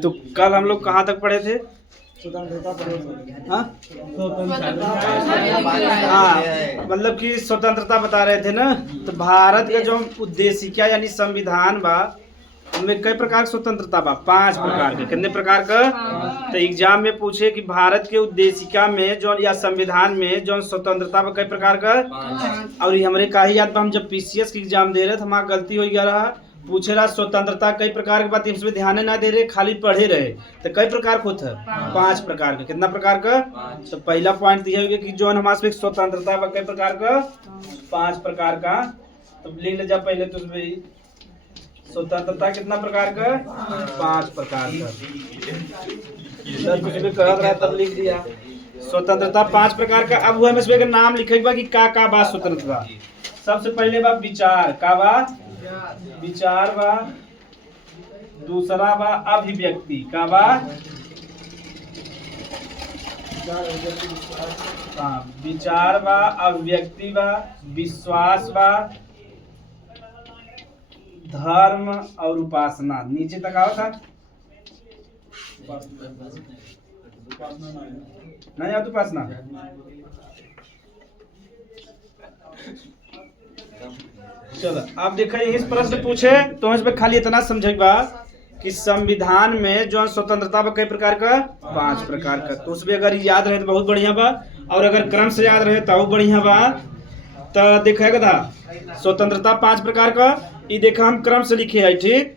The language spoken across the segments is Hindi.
तो कल हम लोग कहाँ तक पढ़े थे? हाँ, मतलब कि स्वतंत्रता बता रहे थे ना। तो भारत का जो उद्देशिका यानी संविधान बा, उनमें कई प्रकार की स्वतंत्रता बा? 5 प्रकार के। कितने प्रकार का? तो एग्जाम में पूछे कि भारत के उद्देशिका में जो या संविधान में जो स्वतंत्रता बा कई प्रकार का। और ये हमारे का ही याद बा, हम जब पीसीएस की एग्जाम दे रहे थे हमारा गलती हो गया रहा, पूछे रहा स्वतंत्रता कई प्रकार की बात, इसमें ध्यान ना दे रहे, खाली पढ़े रहे। तो कई प्रकार को था? 5 प्रकार का। कितना प्रकार का? तो पहला पॉइंट दिया होगा कि जो हमारे स्वतंत्रता बा कई प्रकार का? 5 प्रकार का। तो लिख ले जा पहले तो स्वतंत्रता कितना प्रकार का? 5 प्रकार का। सर कुछ भी कह रहा है तब लिख दिया स्वतंत्रता 5 प्रकार का। अब हम इसमें नाम लिखेगा कि का बा स्वतंत्रता। सबसे पहले बा विचार का बा, विचार बा। दूसरा बा अभिव्यक्ति का बा, विचार बा, अभिव्यक्ति बा, विश्वास बा, धर्म और उपासना। नीचे तक आओ था नहीं आओ तो उपासना। चलो अब देखिए इस प्रश्न पूछे तो इसमें खाली इतना समझेगा कि संविधान में जो स्वतंत्रता बा कई प्रकार का? 5 प्रकार का। तो उसमें अगर याद रहे तो बहुत बढ़िया बा, और अगर क्रम से याद रहे तो बढ़िया बा। तो देखेगा था स्वतंत्रता 5 प्रकार का, ये देखा हम क्रम से लिखे है, ठीक।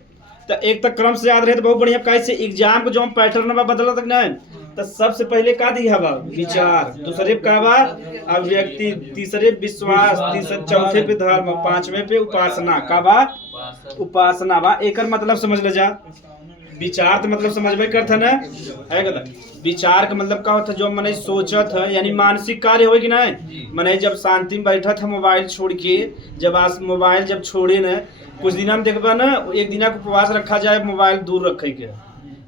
तो एक तक क्रम से याद रहे तो बहुत बढ़िया। कैसे एग्जाम को जो हम पैटर्न बा बदला तक नहीं। तो सबसे पहले का दिया बा विचार, दूसरे का बा अभिव्यक्ति, तीसरे विश्वास, तीसरे चौथे पे धर्म, 5वें पे उपासना का बा उपासना बा। एक मतलब समझ ले जा। विचार तो मतलब समझ में करता ना है कदा। विचार का मतलब का होता जो मने सोचत है, यानी मानसिक कार्य हो कि नहीं। मने जब शांति में बैठा था मोबाइल छोड़ के, जब आज मोबाइल जब छोड़े न कुछ दिन हम देखबा ना, एक दिन को उपवास रखा जाए मोबाइल दूर रखे के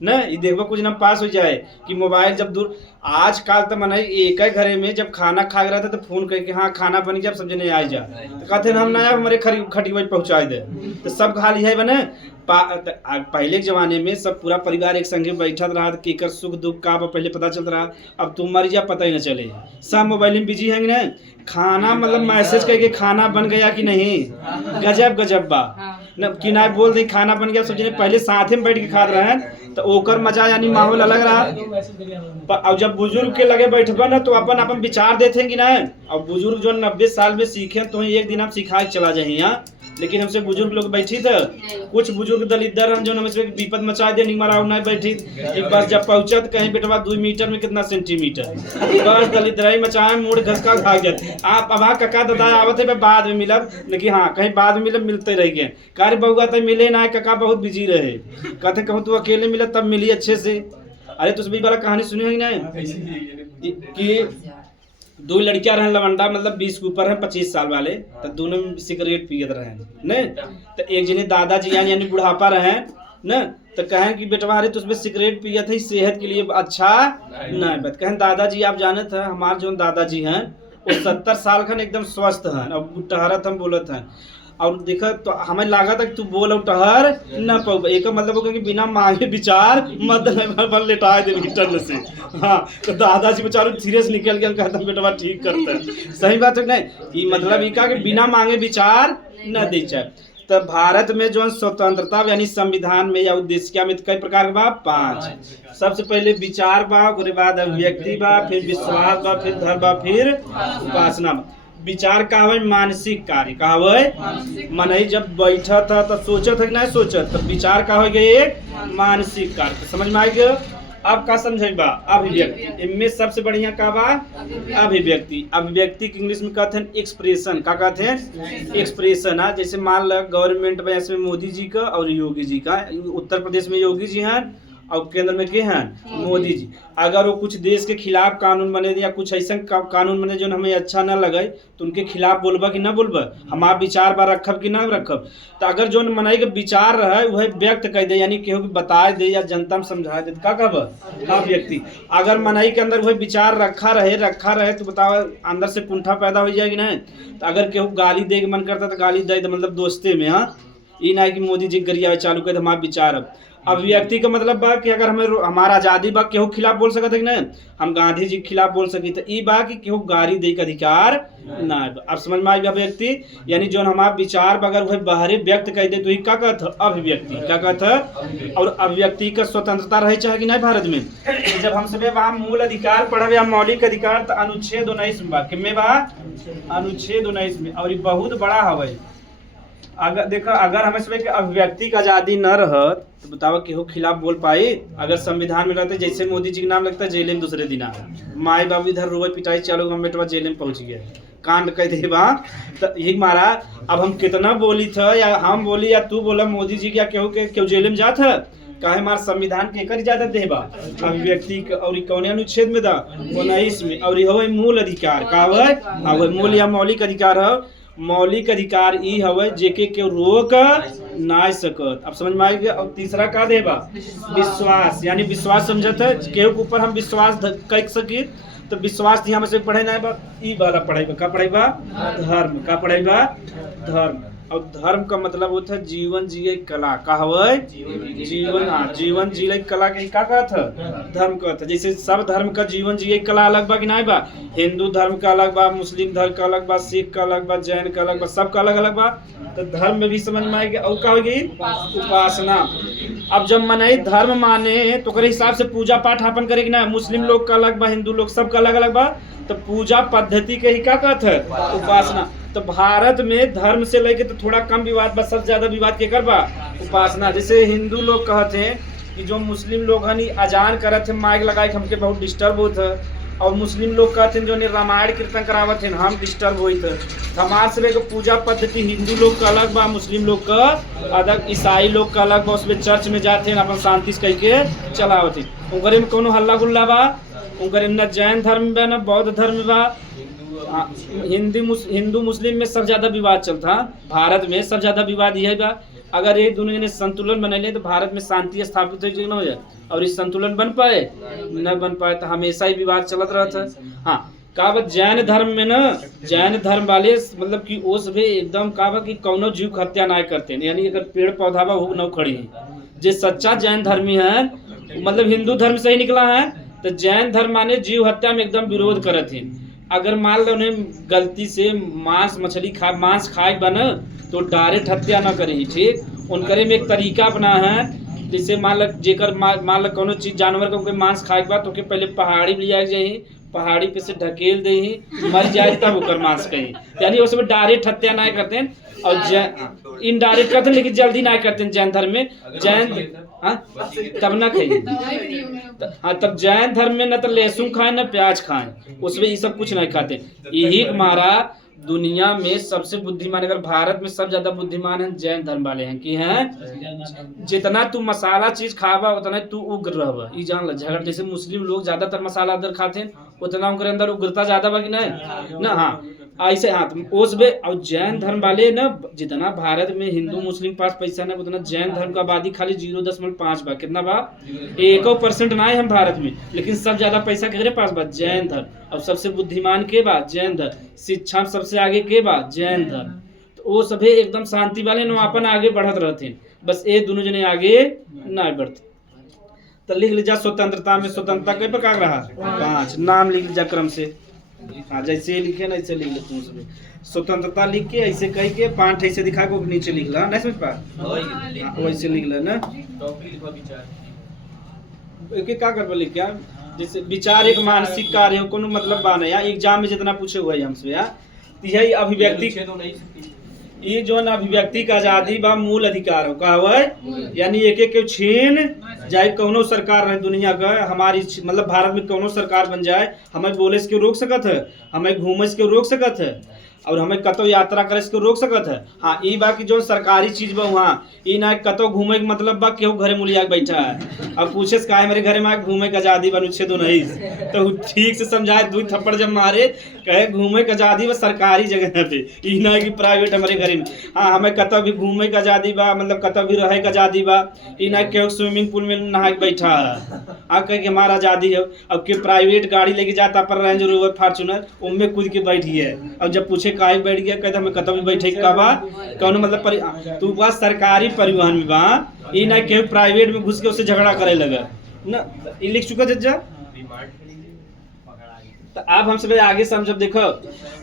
न, ये देखबा कुछ दिन पास हो जाए कि मोबाइल जब दूर। आजकल तो मने एक ही घरे में जब खाना खा रहा था तो फोन करके हाँ खाना बन गया समझे नहीं आ जा, तो कहते हम नया हमारे खटिया पहुँचा दे। तो सब खाली है बने। पहले के जमाने में सब पूरा परिवार एक संगे बैठा रहा, केकर सुख दुख का पहले पता चलता रहा। अब तुम मर जा पता ही न चले, सब मोबाइल में बिजी है ना। खाना मतलब मैसेज करके खाना बन गया कि नहीं, गजब गजब बा न कि ना बोल दे खाना बन गया। सोचिए पहले साथ में बैठ के खा रहे हैं तो ओकर मजा यानी माहौल अलग रहा। और जब बुजुर्ग के लगे बैठबा ना तो अपन अपन विचार देते कि ना। और बुजुर्ग जो 90 साल में सीखे तो एक दिन आप सिखा के चला जाए यहाँ, लेकिन हमसे बुजुर्ग लोग बैठी थे। कुछ बुजुर्ग दलिदर हम जो हमसे विपद मचा दे निगमारा नहीं बैठी। एक बार जब पहुंचा तो कहीं बेटवा 2 मीटर में कितना सेंटीमीटर, बस दलिदराई मचाए मुड़ घसका भाग जाते। आप अब कका दादा आवत है बाद में मिलब, लेकिन हाँ कहीं बाद में मिलब मिलते रह गए। कार्य बहुआ तो मिले ना, कका बहुत बिजी रहे। कहते कहूँ तू अकेले मिले तब मिली अच्छे से। अरे तुझ भी वाला कहानी सुनी है नहीं कि 2 लड़कियां रहे लवंडा, मतलब 20 के ऊपर है 25 साल वाले। तो दोनों सिगरेट पियत रहे न। तो एक जने दादाजी यानी बुढ़ापा रहे न, तो कहें कि बेटवा अरे तुझमें सिगरेट पियत है सेहत के लिए अच्छा नहीं। बत कहें दादाजी आप जाने थे हमारे जो दादाजी हैं वो 70 साल का एकदम स्वस्थ हैं और टहरत हम बोलत हैं। और देखा तो हमें लगा था कि तू बोल टहर न पाऊ। एक मतलब होगा कि बिना मांगे विचार मत लेटा दे मीटर से। हाँ तो दादाजी बेचारो सीरियस निकल गया, कहता बेटवा ठीक करता है। सही बात है नहीं, ये मतलब ये कहा कि बिना मांगे विचार न दे चाहे। तो भारत में जो स्वतंत्रता यानी संविधान में या उद्देशिका में कई प्रकार के बा? 5। सबसे पहले विचार बा, उसके बाद अभिव्यक्ति बा, फिर विश्वास बा, फिर धर्म बा, फिर उपासना बा। विचार का है मानसिक कार्य का है, मन ही जब बैठा था तो सोचा था कि नहीं सोचा। तो विचार का हो गया एक मानसिक कार्य। समझ में आ गया? अब का समझेगा अभिव्यक्ति। इनमें सबसे बढ़िया का बा अभिव्यक्ति। अभिव्यक्ति की इंग्लिश में कहते हैं एक्सप्रेशन। का कहते हैं एक्सप्रेशन। है जैसे मान लो गवर्नमेंट में इसमें मोदी जी का और योगी जी का। उत्तर प्रदेश में योगी जी हैं और केंद्र में के हैं मोदी जी। अगर वो कुछ देश के खिलाफ कानून बने या कुछ ऐसा कानून बने जो हमें अच्छा ना लगे तो उनके खिलाफ बोलबा कि ना बोलबा, हमारा विचार बा रखब कि ना रखब। तो अगर जो मनाई के विचार रहे वह व्यक्त कर दे यानी केहू बता दे या जनता में समझा दे का कब का व्यक्ति। अगर मनाई के अंदर वह विचार रखा रहे तो बताओ अंदर से कुंठा पैदा हो जाएगी नहीं। तो अगर केहू गाली दे के मन करता तो गाली दे मतलब दोस्ते में। हाँ ई ना कि मोदी जी गरिया चालू कर हमारा विचार अभिव्यक्ति का मतलब बा कि अगर हमें हमारा आज़ादी बा केहू खिलाफ बोल सकत है कि नहीं, हम गांधी जी के खिलाफ बोल सकी तो ई बा कि केहू गारी दे के अधिकार ना। अब समझ में आई अभिव्यक्ति, यानी जो हमारा विचार अगर वह बाहरी व्यक्त कर दे तो ये क्या कहत अभिव्यक्ति, क्या कहत। और अभिव्यक्ति का स्वतंत्रता रहे चाहे कि नहीं भारत में। जब हम सब वहाँ मूल अधिकार पढ़े या मौलिक अधिकार तो अनुच्छेद 19 में बा, किसमें बा अनुच्छेद 19 में, और ये बहुत बड़ा हवे। अगर देखो अगर हमें सब अभिव्यक्ति का आज़ादी न रहत तो बताओ केहू खिलाफ बोल पाई। अगर संविधान में रहते जैसे मोदी जी के नाम लगता है जेल में दूसरे दिन माए बाबू इधर रोए पिटाई चालू हम बेटवा जेल में पहुंच गया कांड कह दे वहाँ तो यही मारा। अब हम कितना बोली था या हम बोली या तू बोला मोदी जी क्या केहू के केहू जेल में जात है काहे हमारा संविधान के कर इजाजत देबा अभिव्यक्ति और कौन अनुच्छेद में दा 19 में। और ये मूल अधिकार का हवे मूल या मौलिक अधिकार है। मौलिक अधिकार ई हवे जेके के रोक ना सकत। अब समझ में आ गया। और तीसरा का देबा विश्वास, यानी विश्वास समझत है केहू के ऊपर हम विश्वास कर सकी तो विश्वास यहाँ से पढ़े ना बा ई वाला पढ़ेबा का पढ़ेबा धर्म का पढ़ेबा धर्म। और धर्म का मतलब होता है जीवन जिये कला का हवे जीवन। हाँ जीवन जिये कला के का कहत है धर्म कहत है। जैसे सब धर्म का जीवन जिये कला अलग बा कि नहीं बा, हिंदू धर्म का अलग बा, मुस्लिम धर्म का अलग बा, सिख का अलग बा, जैन का अलग बा, सबका अलग अलग बा। तो धर्म में भी समझ में आएगी। और क्या होगी उपासना। अब जब मनाई धर्म माने तो करे हिसाब से पूजा पाठ अपन करेगी ना। मुस्लिम लोग का अलग बा, हिंदू लोग सबका अलग अलग बा। तो पूजा पद्धति के ही क्या कहत है उपासना। तो भारत में धर्म से लेके तो थोड़ा कम विवाद बा, सबसे ज्यादा विवाद के कर बा उपासना। जैसे हिंदू लोग कहते हैं कि जो मुस्लिम लोग हनी अजान करत है माइक लगाए हमके बहुत डिस्टर्ब होत है। और मुस्लिम लोग कहते हैं जो रामायण कीर्तन करावत है हम डिस्टर्ब होत है। हमारे से पूजा पद्धति हिंदू लोग का अलग बा, मुस्लिम लोग का अलग, ईसाई लोग का अलग बा। उसमें चर्च में जाते हैं अपन शांति से कह के चलावत है। उनकरे में कोनो हल्ला गुल्ला बा, उनकरे में न जैन धर्म बा न बौद्ध धर्म बा। हिंदू मुस्लिम में सब ज्यादा विवाद चलता। भारत में सब ज्यादा विवाद यही बा अगर ये दोनों ने संतुलन बनैले तो भारत में शांति स्थापित हो जाए। और इस संतुलन बन पाए न बन पाए तो हमेशा ही विवाद चलत रहता है। हाँ का जैन धर्म में न जैन धर्म वाले मतलब कि ओस भी एकदम का कि कौनो जीव हत्या ना करते हैं। यानी अगर पेड़ पौधा बा वो न खड़ी है। जो सच्चा जैन धर्मी है मतलब हिंदू धर्म से ही निकला है तो जैन धर्म माने जीव हत्या में एकदम विरोध करत है। अगर मान लो उन्हें गलती से मांस मछली मांस खाए बना तो डायरेक्ट हत्या न करी। ठीक उनकरे में एक तरीका बना है। जैसे मान लो जेकर मान लो कोनो चीज जानवर को मांस खाए के बाद तो पहले पहाड़ी ले जाए जाए पहाड़ी पे से ढकेल दे मर जाए तब ओकर मांस कहीं। यानी उसमें डायरेक्ट हत्या ना करते हैं और इनडायरेक्ट करते हैं लेकिन जल्दी ना करते हैं जैन धर्म में। जैन तब ना खाइए। हाँ तब जैन धर्म में न तो लहसुन खाए न प्याज खाए, उसमें ये सब कुछ नहीं खाते। यही हमारा दुनिया में सबसे बुद्धिमान अगर भारत में सब ज्यादा बुद्धिमान है जैन धर्म वाले हैं कि हैं जितना तू मसाला चीज खावा उतना तू उग्र रहबा। ये जान ल झगड़ जैसे मुस्लिम लोग ज्यादातर मसाला अंदर खाते हैं उतना उनके अंदर उग्रता ज्यादा बा कि नहीं ना। हाँ ऐसे हाँ ओस बे। और जैन धर्म वाले ना जितना भारत में हिंदू मुस्लिम पास पैसा ना उतना जैन धर्म का आबादी खाली 0.5 बा। कितना बा 1% ना है हम भारत में, लेकिन सब ज्यादा पैसा केकरे पास बा जैन धर्म। और सबसे बुद्धिमान के बा जैन धर्म, शिक्षा सबसे आगे के बा जैन धर्म। तो वो सभी एकदम शांति वाले न अपन आगे बढ़त रहते। बस ये दोनों जने आगे ना बढ़ते। तो लिख लीजा स्वतंत्रता में स्वतंत्रता कई प्रकार रहा 5 नाम लिख लीजा क्रम से। हाँ जैसे लिखे ना ऐसे लिख ले तुम सब। स्वतंत्रता लिख के ऐसे कह के 5 ऐसे दिखा के नीचे लिख ला नहीं समझ पा वैसे लिख ला ना। एक क्या कर लिख क्या जैसे विचार एक मानसिक कार्य हो कोनो मतलब बा नहीं। एग्जाम में जितना पूछे हुआ है हमसे यही अभिव्यक्ति ये जो अभिव्यक्ति का आजादी बा मूल अधिकार हो का हुआ यानी एक छीन जाए कौनो सरकार रहे दुनिया का हमारी मतलब भारत में कौनो सरकार बन जाए हमें बोले से क्यों रोक सकत है, हमें घूमे से क्यों रोक सकत है और हमें कतो यात्रा करे से क्यों रोक सकत है। हाँ ये बा कि जो सरकारी चीज बा वहाँ ये ना कतो घूमे के मतलब बा केहू घरे मुलिया बैठा है अब पूछे से काहे मेरे घरे में घूमे का आजादी बन छे 19 तो ठीक से समझाए 2 थप्पड़ जब मारे कहे घूमे का आजादी बा सरकारी जगह पे ये ना कि प्राइवेट हमारे घरे में। हाँ हमें कतो भी घूमे का आजादी बा मतलब कतो भी रहे का आजादी बा ये ना केहू स्विमिंग पूल में नहा के बैठा है हाँ कहे हमारा आजादी है। अब के प्राइवेट गाड़ी लेके जाता पर रेंज रोवर फॉर्च्यूनर उनमें कूद के बैठी है। अब जब पूछे बैठे काहे बैठ गया, कहता मैं कतौ भी बैठे का बा कौनो मतलब तू बा सरकारी परिवहन में बा, ई ना के प्राइवेट में घुस के उससे झगड़ा करे लगा ना, ई लिख चुका जज्जा। तो अब हम सब आगे समझब, देखो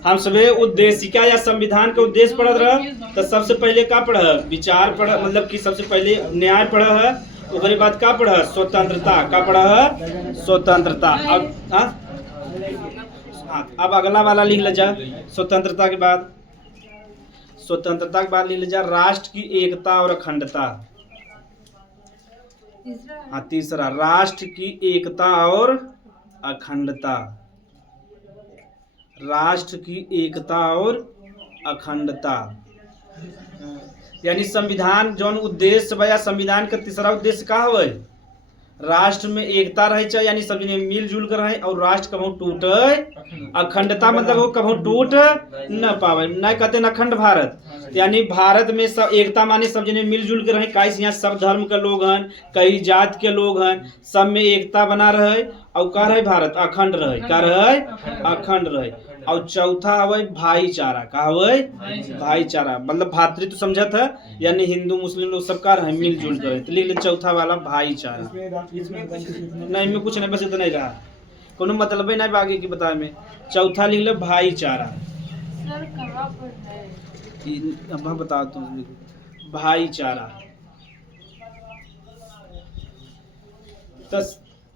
हम सब उद्देशिका या संविधान के उद्देश्य पढ़त रह, तो सबसे पहले का पढ़ विचार पढ़, मतलब कि सबसे पहले न्याय पढ़ है, उसके बाद का पढ़ स्वतंत्रता, का पढ़ स्वतंत्रता। अब अगला वाला लिख ले जा, स्वतंत्रता के बाद, स्वतंत्रता के बाद लिख ले जा राष्ट्र की एकता और अखंडता। हाँ तीसरा राष्ट्र की एकता और अखंडता, राष्ट्र की एकता और अखंडता। यानी संविधान जौन उद्देश्य बा या संविधान का तीसरा उद्देश्य का हो, राष्ट्र में एकता रहे चाहिए, यानी सब जने मिलजुल कर रहे, और राष्ट्र कभी टूटे, अखंडता मतलब वो कभी टूट न पावे, न कहते न अखंड भारत, यानी भारत में सब एकता माने सब जने मिलजुल के रहे, काहे यहाँ सब धर्म के लोग हैं, कई जात के लोग हैं, सब में एकता बना रहे, और का रहे भारत अखंड रहे, का रहे अखंड रहे। और चौथा हवे भाईचारा, का हवे भाईचारा, मतलब भातृत्व समझत है, यानी हिंदू मुस्लिम लोग सब का रहे मिलजुल कर, तो लिख ले चौथा वाला भाईचारा। नहीं में कुछ नहीं, बस इतना ही रहा, कोनो मतलब नहीं बाकी की बताए में, चौथा लिख ले भाईचारा। अब बता तुम भाईचारा। तो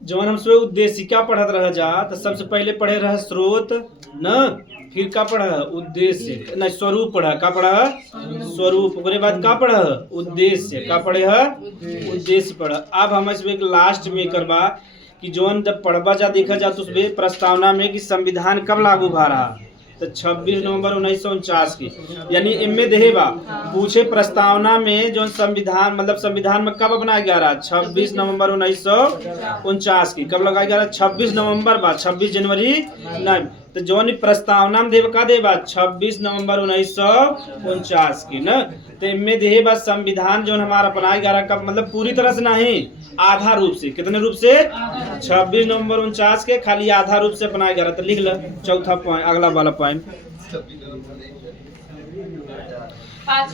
जवन हम सब उद्देशिका पढ़त रह जा, तो सबसे पहले पढ़े रह स्रोत न, फिर का पढ़ उद्देश्य न, स्वरूप पढ़, का पढ़ स्वरूप, उसके बाद का पढ़ उद्देश्य, का पढ़े है उद्देश्य पढ़। अब हम इसमें लास्ट में करवा कि जवन जब पढ़वा जा देखा जा तो उसमें प्रस्तावना में कि संविधान कब लागू भा रहा, तो 26 नवंबर 1949 की, यानी इनमें देहेबा पूछे प्रस्तावना में जो संविधान मतलब संविधान में कब अपनाया गया रहा, 26 नवंबर 1949 की, कब लगाया गया रहा 26 नवंबर बा, 26 जनवरी नहीं, तो जो प्रस्तावना में देव का देबा 26 नवंबर 1949 की न, तो इनमें देहेबा संविधान जो हमारा अपनाया गया रहा कब, मतलब पूरी तरह से नहीं, आधा रूप से, कितने रूप से 26 नवंबर 49 के खाली आधा रूप से अपनाया गया रहा, तो लिख लो चौथा पॉइंट, अगला वाला पॉइंट।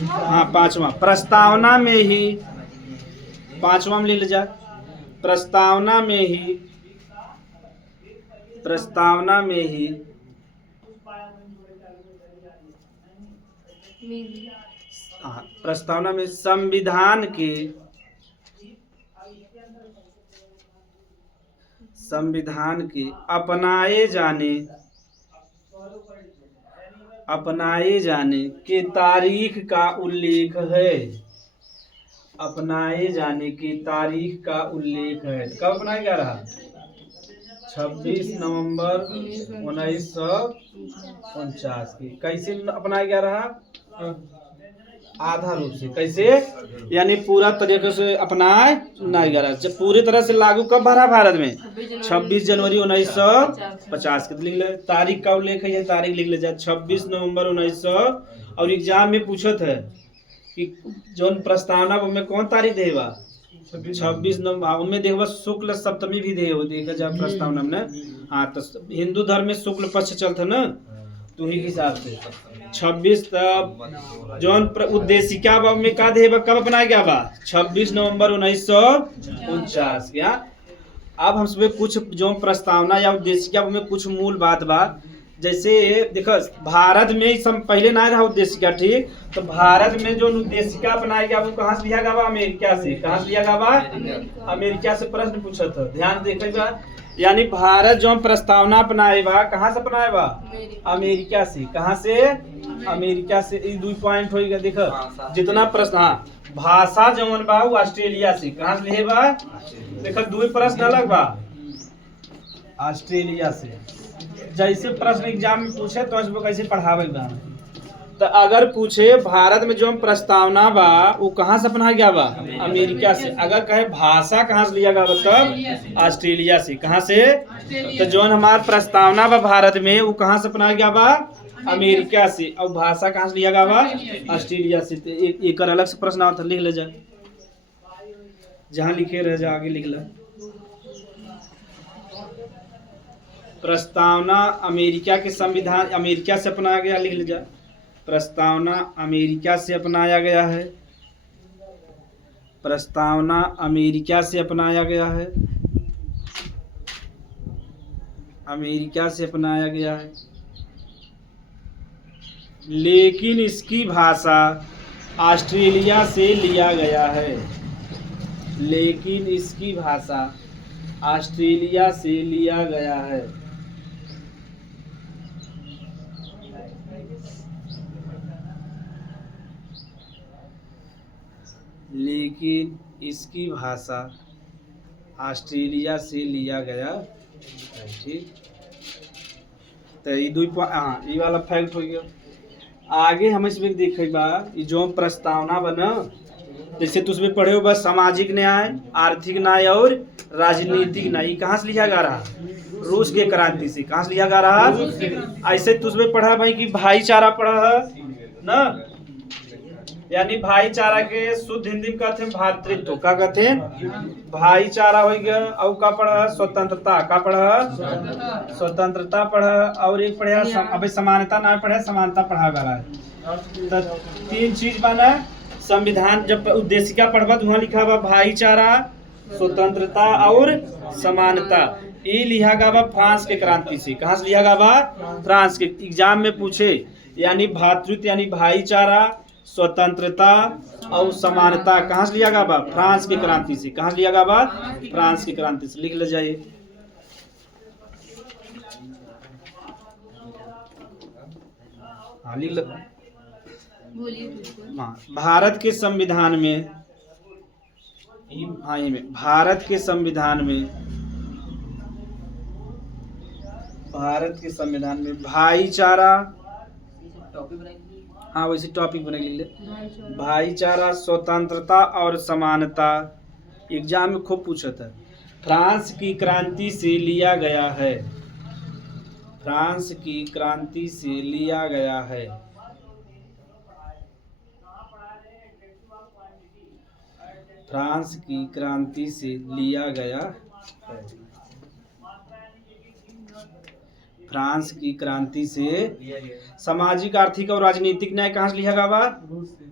हाँ पांचवा प्रस्तावना में ही, पांचवा में लिख जा प्रस्तावना में ही, प्रस्तावना में ही प्रस्तावना में संविधान के, संविधान के अपनाए जाने के तारीख का उल्लेख है, अपनाए जाने की तारीख का उल्लेख है। कब अपनाया गया रहा 26 नवंबर 1949 की। कैसे अपनाया गया रहा आधा रूप से, कैसे यानी पूरा तरीके से अपनाया नहीं गया रहा, जब पूरी तरह से लागू कब भरा भारत में 26 जनवरी 1950 के। लिख ले तारीख का उल्लेख है, ये तारीख लिख ले जा 26 नवंबर 1900। और एग्जाम में पूछत है कि जौन प्रस्तावना में कौन तारीख देवा 26 नवंबर, उनमें देखो शुक्ल सप्तमी भी दे देखा जा प्रस्तावना में। हाँ तो हिंदू धर्म में शुक्ल पक्ष चलता ना, तो ही हिसाब से 26 तब जौन उद्देशिका में का देवा कब अपनाया गया बा 26 नवंबर 1949 क्या। अब हम सब कुछ जो प्रस्तावना या उद्देशिका में कुछ मूल बात बा, जैसे देखो भारत में सब पहले ना रहा उद्देशिका, ठीक, तो भारत में जो उद्देशिका अपनाया गया वो कहाँ से लिया गया बा अमेरिका से। कहाँ से लिया गया बा अमेरिका से। प्रश्न पूछा था, ध्यान देखेगा, यानी भारत जो प्रस्तावना अपनाए बा कहाँ से अपनाए बा अमेरिका से। कहाँ से अमेरिका से। 2 पॉइंट हो गया। देखो जितना प्रश्न, हाँ भाषा जवन बा वो ऑस्ट्रेलिया से। कहाँ से लिए बा देखो 2 प्रश्न अलग बा ऑस्ट्रेलिया से। जैसे प्रश्न एग्जाम में पूछे तो इसको कैसे पढ़ावे बा, तो अगर पूछे भारत में जो प्रस्तावना बा वो कहाँ से अपनाया गया बा अमेरिका से। अगर कहे भाषा कहाँ से लिया गया बा तब ऑस्ट्रेलिया से। कहाँ से, तो जो हमारा प्रस्तावना बा भारत में वो कहाँ से अपनाया गया बा अमेरिका से, और भाषा कहाँ से लिया गया बा ऑस्ट्रेलिया से। तो एक अलग से प्रश्न आता, लिख ले जा, जहाँ लिखे रह जा आगे लिख ला। प्रस्तावना अमेरिका के संविधान, अमेरिका से अपनाया गया, लिख लीजिए। प्रस्तावना अमेरिका से अपनाया गया है। प्रस्तावना अमेरिका से अपनाया गया है। अमेरिका से अपनाया गया है, लेकिन इसकी भाषा ऑस्ट्रेलिया से लिया गया है। लेकिन इसकी भाषा ऑस्ट्रेलिया से लिया गया है। लेकिन इसकी भाषा ऑस्ट्रेलिया से लिया गया है। ठीक, तो ये वाला फैक्ट हो गया। आगे हम इसमें देखे बा जो प्रस्तावना बना, जैसे तुम उसमें पढ़े हो बस सामाजिक न्याय, आर्थिक न्याय और राजनीतिक न्याय, कहाँ से लिया जा रहा? रूस के क्रांति से। कहाँ से लिया जा रहा? ऐसे तुम उसमें पढ़ा भाई कि भाईचारा पढ़ा ना, यानी भाईचारा के शुद्ध हिंदी में कहते हैं भातृत्व। क्या कहते हैं? भाईचारा हो गया। और का पढ़ा? स्वतंत्रता। का पढ़ा? स्वतंत्रता पढ़ा। और एक पढ़ा अभी समानता ना पढ़ा, समानता पढ़ा गया है। तो 3 चीज बना। संविधान जब उद्देशिका पढ़वा तो वहाँ लिखा हुआ भाईचारा, स्वतंत्रता और समानता। ये लिखा गया फ्रांस के क्रांति से। कहाँ से लिखा गया? फ्रांस के। एग्जाम में पूछे, यानी भातृत्व यानी भाईचारा, स्वतंत्रता और समानता कहाँ से लिया गया? फ्रांस की क्रांति से। कहाँ से लिया गया? फ्रांस की क्रांति से। लिख ले जाइए। हाँ लिख लो। भारत के संविधान में, हाँ ये में भारत के संविधान में, भारत के संविधान में भाईचारा, हाँ वैसे टॉपिक बने ले, भाईचारा, स्वतंत्रता और समानता एग्जाम में खूब पूछा था। फ्रांस की क्रांति से लिया गया है। फ्रांस की क्रांति से लिया गया है। फ्रांस की क्रांति से लिया गया है। फ्रांस की क्रांति से। सामाजिक, आर्थिक और राजनीतिक न्याय कहाँ से लिया गया?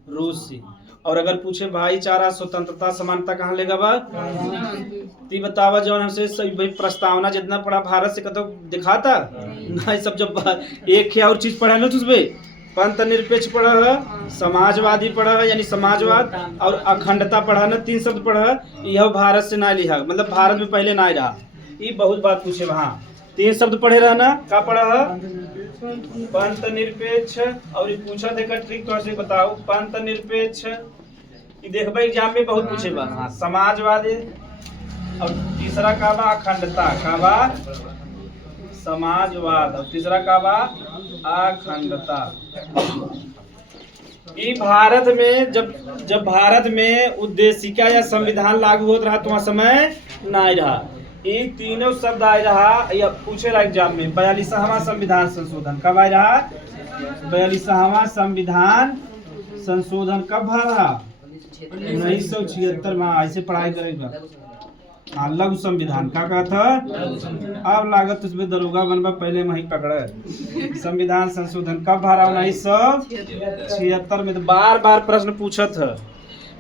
रूस से। और अगर पूछे भाईचारा, स्वतंत्रता, समानता कहाँ लेगा बा? ती बतावा जो हमसे भाई प्रस्तावना जितना पढ़ा भारत से कतो दिखाता नहीं। सब जब एक है और चीज पढ़ा लो तो उसमें पंथ निरपेक्ष पढ़ा है, समाजवादी पढ़ा है यानी समाजवाद, और अखंडता पढ़ा ना, 3 शब्द पढ़ा। यह भारत से ना लिखा, मतलब भारत में पहले ना रहा। ये बहुत बात पूछे वहाँ। 3 शब्द पढ़े रहना। क्या पढ़ा है? पंथ निरपेक्ष। और ये पूछा देखा ट्रिक तो ऐसे बताओ, पंथ निरपेक्ष। ये देख भाई एग्जाम में बहुत पूछे बा। हाँ समाजवादी। और तीसरा का बा अखंडता। का बा? समाजवाद। और तीसरा का बा? अखंडता। ये भारत में जब भारत में उद्देशिका या संविधान लागू होता रहा तो वहाँ समय ना रहा। ये तीनों शब्द आए रहा, या पूछे रहा एग्जाम में। 42वां संविधान संशोधन कब आए रहा? 42वां संविधान संशोधन कब भा रहा? 1976 में। ऐसे पढ़ाई करेगा। हाँ लघु संविधान का कहा था? अब लागत उसमें दरोगा बनवा, पहले वही पकड़े। संविधान संशोधन कब भा रहा? 1976 में। तो बार बार प्रश्न पूछा था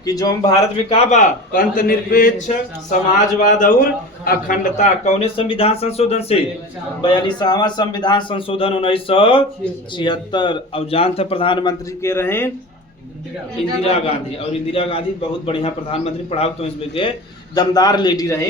कि जो हम भारत में का बा? पंथ निरपेक्ष, समाजवाद और अखंडता। कौने संविधान संशोधन से? 42वां संविधान संशोधन 1976। और जानते प्रधानमंत्री के रहे इंदिरा गांधी। और इंदिरा गांधी बहुत बढ़िया प्रधानमंत्री, पढ़ाओ तो इसमें के दमदार लेडी रहे।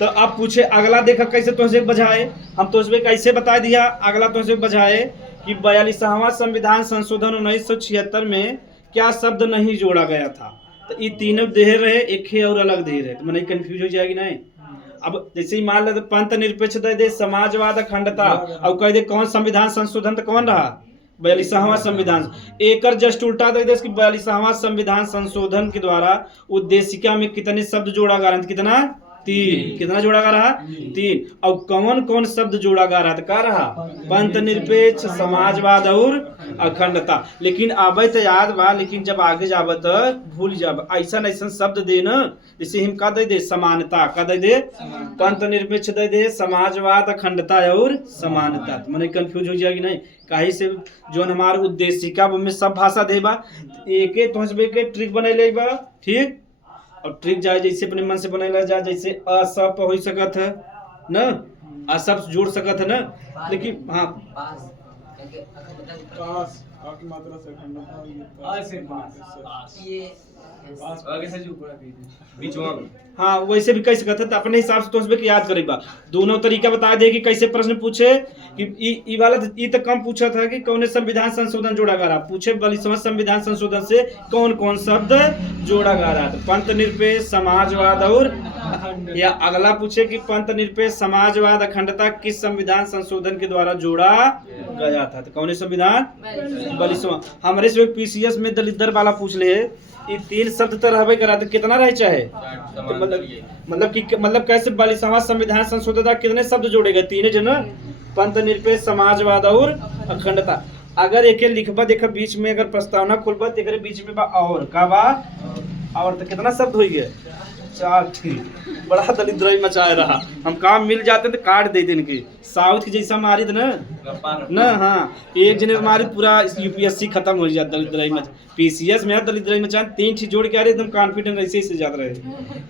तो अब पूछे अगला, देखा कैसे तुझसे बजाए। हम तो इसमें कैसे बता दिया, अगला तुझसे बजाए कि 42वां संविधान संशोधन 1976 में क्या शब्द नहीं जोड़ा गया था। तो ये तीनों देह रहे, एक ही और अलग देह रहे, तो मैंने कंफ्यूज हो जाएगी नहीं। अब जैसे ही मान लेते पंथ निरपेक्ष दे दे, समाजवाद, अखंडता, और कह दे कौन संविधान संशोधन, तो कौन रहा? 42वां संविधान। एक जस्ट उल्टा दे दे कि 42वां संविधान संशोधन के द्वारा उद्देशिका में कितने शब्द जोड़ा गया? कितना? तीन। कितना जोड़ा गा रहा? तीन। और कौन कौन शब्द जोड़ा गा रहा था? क्या रहा? पंथ निरपेक्ष, समाजवाद और अखंडता। लेकिन आबे तो याद बा, लेकिन जब आगे जाब तो भूल जाब। ऐसा ऐसा शब्द दे न, जैसे हम का दे समानता, का दे पंथ निरपेक्ष दे समाजवाद, अखंडता और समानता। तो मैंने कंफ्यूज हो जाएगी नहीं कहीं से जो हमारे उद्देशिका में सब भाषा दे बा, एक के ट्रिक बना ले बा, ठीक। और ट्रिक जाए जैसे अपने मन से बनाया जा, जैसे असप हो सकत है न, असप जोड़ सकत है न, लेकिन हाँ हाँ वैसे भी कह सकते तो अपने हिसाब से तो याद करेगा। दोनों तरीका बता दे कि कैसे प्रश्न पूछे कि ई वाला ई तो कम पूछा था कि कौन संविधान संशोधन जोड़ा गा रहा, पूछे बड़ी समझ संविधान संशोधन से कौन कौन शब्द जोड़ा गा रहा था, पंथ निरपेक्ष, समाजवाद और, या अगला पूछे कि पंथ निरपेक्ष, समाजवाद, अखंडता किस संविधान संशोधन के द्वारा जोड़ा गया था। तो कौन संविधान? बलिस्वा। हमारे से पीसीएस में दलित वाला पूछ ले, ये तीन शब्द तो रहबे करा तो कितना रह चाहे, तो मतलब कैसे 42वां संविधान संशोधन कितने शब्द जोड़ेगा? तीन जन, पंथ निरपेक्ष, समाजवाद और अखंडता। अगर एक लिखबा देखा बीच में अगर प्रस्तावना खुलबा तो एक बीच में बा और का बा, और तो कितना शब्द हो गया? 4 ठीक। बड़ा दलित मचाए रहा, हम काम मिल जाते तो काट देते इनके। साउथ की जैसा मारी ना न, हाँ एक जने मारी पूरा यूपीएससी खत्म हो जाता दलित मच। पीसीएस में दलित मचा 3 चीज जोड़ के आ रहे एकदम कॉन्फिडेंट ऐसे ही से जाते रहे।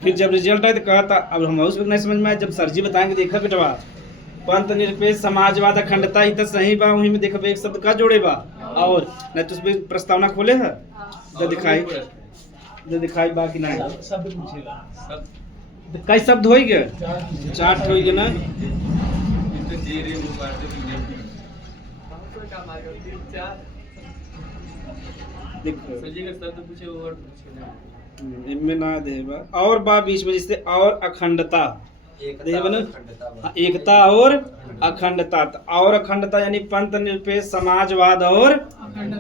फिर जब रिजल्ट आए तो कहा था अब हम उस नहीं समझ में आया, जब सर जी बताएंगे देखा बेटवा पंथ निरपेक्ष, समाजवाद, अखंडता ही तो सही बा, वहीं में देखो एक शब्द का जोड़े बा, और नहीं तो उसमें प्रस्तावना खोले है तो दिखाई बाकी नहीं शब्द पूछेगा। कई शब्द हो गए? 4 हो गए ना। देखो इनमें ना देबा और बा बीच में, जैसे और अखंडता एकता और अखंडता। और अखंडता यानी पंथ निरपेक्ष, समाजवाद और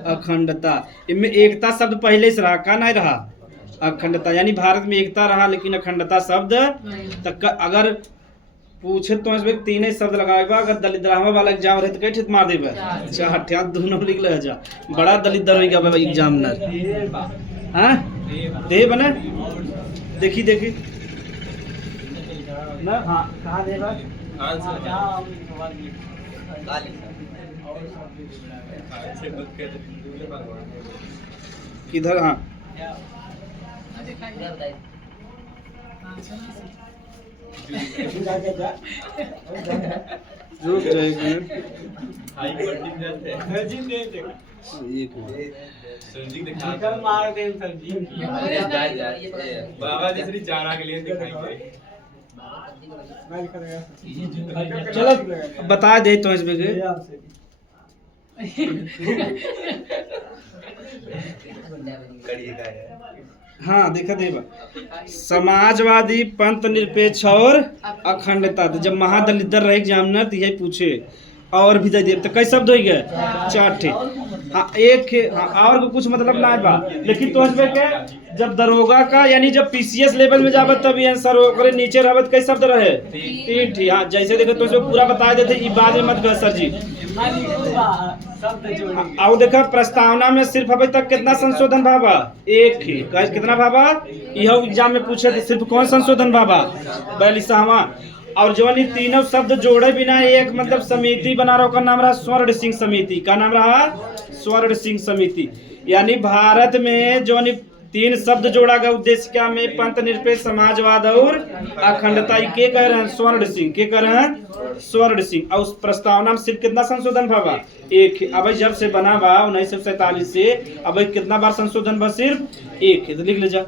अखंडता। इनमें एकता शब्द पहले से रहा, का नहीं रहा? अखंडता यानी भारत में एकता रहा लेकिन अखंडता शब्द तक। अगर पूछे तो इसमें 3 शब्द लगाएगा, अगर दलित वाला एग्जाम रहे तो कई ठित मार देबे? 4 दोनों लिख ले जा। बड़ा दलित दर होगा बाबा एग्जामिनर। हां दे बने देखी ना, हां कहां देगा किधर? हाँ रुक जाएगा चलो बता दे तो इसमें हाँ देखा देवा समाजवादी, पंथ निरपेक्ष और अखंडता। तो जब महादलित रहे एग्जामिनर तो यही पूछे और भी दे दे तो कई शब्द हो गए? 4 ठे। हाँ एक हाँ, और को कुछ मतलब ना बा, लेकिन तो इसमें के जब दरोगा का यानी जब पीसीएस लेवल में जाबत तब आंसर ओकरे नीचे रहबत कई शब्द रहे? 3 ठे। हाँ जैसे देखो तो इसमें पूरा बता देते, ई बाद में मत कह सर जी। आओ देखा प्रस्तावना में सिर्फ अभी तक कितना संशोधन भाबा? 1 ही। कितना भाबा? यह एग्जाम में पूछे थे सिर्फ कौन संशोधन भाबा? 42वां। और जो इन तीनों शब्द जोड़े बिना एक मतलब समिति बना रहा, का नाम रहा स्वर्ण सिंह समिति। का नाम रहा? स्वर्ण सिंह समिति। यानी भारत में जो 3 शब्द जोड़ा गया उद्देशिका में, पंथ निरपेक्ष, समाजवाद और अखंडता, के कह रहे हैं स्वर्ण सिंह। के कह रहे हैं? स्वर्ण सिंह। और उस प्रस्तावना में सिर्फ कितना संशोधन भाबा? 1। अब जब से बना बा 1947 से अब कितना बार संशोधन बा? सिर्फ 1। तो लिख ले जा।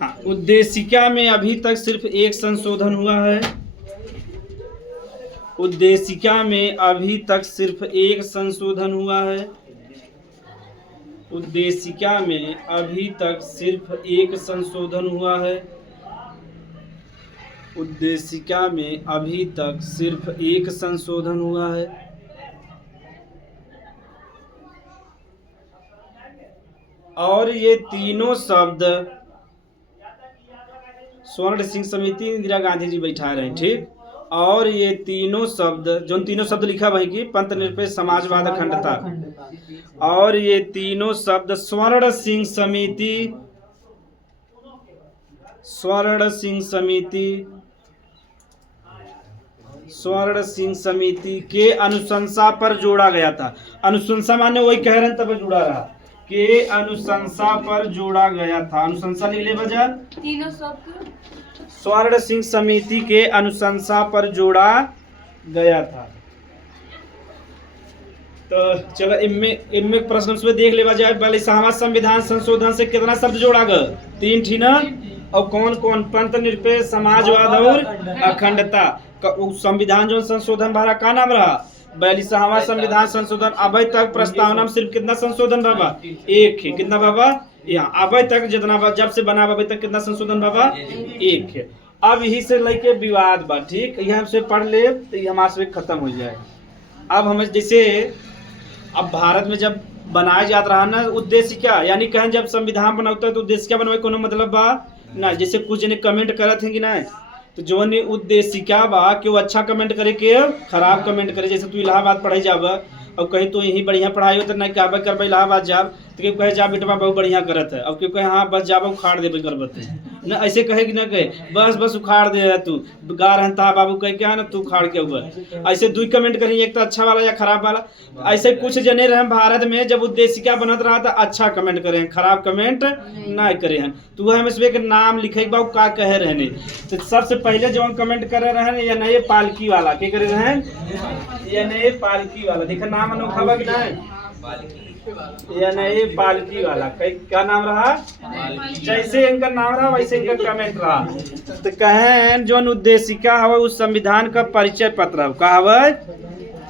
हाँ उद्देशिका में अभी तक सिर्फ 1 संशोधन हुआ है। उद्देशिका में अभी तक सिर्फ 1 संशोधन हुआ है। उद्देशिका में अभी तक सिर्फ 1 संशोधन हुआ है। उद्देशिका में अभी तक सिर्फ 1 संशोधन हुआ है। और ये तीनों शब्द स्वर्ण सिंह समिति इंदिरा गांधी जी बैठा रहे, ठीक। और ये तीनों शब्द, जो तीनों शब्द लिखा वही की पंथ निरपेक्ष समाजवाद अखंडता, और ये तीनों शब्द स्वर्ण सिंह समिति, स्वर्ण सिंह समिति, स्वर्ण सिंह समिति के अनुशंसा पर जोड़ा गया था। अनुशंसा माने वही कह रहे हैं तब जुड़ा रहा, के अनुशंसा पर जोड़ा गया था। अनुशंसा लिख ले बजा, तीनों शब्द स्वर्ण सिंह समिति के अनुशंसा पर जोड़ा गया था। तो चलो इनमें प्रश्न उसमें देख ले जाए। पहले साहवा संविधान संशोधन से कितना शब्द जोड़ा गया? 3 थी ना। और कौन कौन? पंथ निरपेक्ष समाजवाद और अखंडता। संविधान जो संशोधन भरा का नाम रहा? 42वां संविधान संशोधन। अभी तक प्रस्तावना में सिर्फ कितना संशोधन बाबा? 1 है। कितना बाबा? यहाँ अभी तक जितना जब से बना अभी तक कितना संशोधन बाबा? 1 है। अब यही से लेके विवाद बा, ठीक। यहाँ से पढ़ ले तो ये हमारे से खत्म हो जाए। अब हमें जैसे अब भारत में जब बनाया जाता रहा ना, उद्देश्य क्या, यानी कहें जब संविधान बनाता है तो उद्देश्य क्या बनवाए, कोनो मतलब बा ना। जैसे कुछ जने कमेंट करत हैं कि ना, तो जो ने उद्देश्य क्या बा कि वो अच्छा कमेंट करे के खराब कमेंट करे। जैसे तू इलाहाबाद पढ़े जाब और कहीं तो यही बढ़िया पढ़ाई हो तो नहीं कहबे कर इलाहाबाद जाब, तो क्यों कहे जा बेटवा बहुत बढ़िया करत है। अब क्यों कहे हाँ बस जाब उखाड़ देवे करबते ना, ऐसे कहे कि ना कहे बस उखाड़ दे है तू गा रहे था बाबू कह के है ना तू उखाड़ के हुआ। ऐसे 2 कमेंट करी, एक तो अच्छा वाला या खराब वाला। ऐसे कुछ जने रहे भारत में जब उद्देश्य क्या बनत रहा था, अच्छा कमेंट करे, खराब कमेंट ना करे हैं। तो वह हमें नाम लिखे बाबू का कहे रहने। तो सबसे पहले जो हम कमेंट करे रहे या नए पालकी वाला क्या करे रहे, या नए पालकी वाला। देखा नाम अनोखा बा कि नहीं, या नए पालकी वाला। क्या नाम रहा? जैसे इनका नाम रहा वैसे इनका कमेंट रहा। तो कहें जो उद्देशिका हवा उस संविधान का परिचय पत्र का हवा,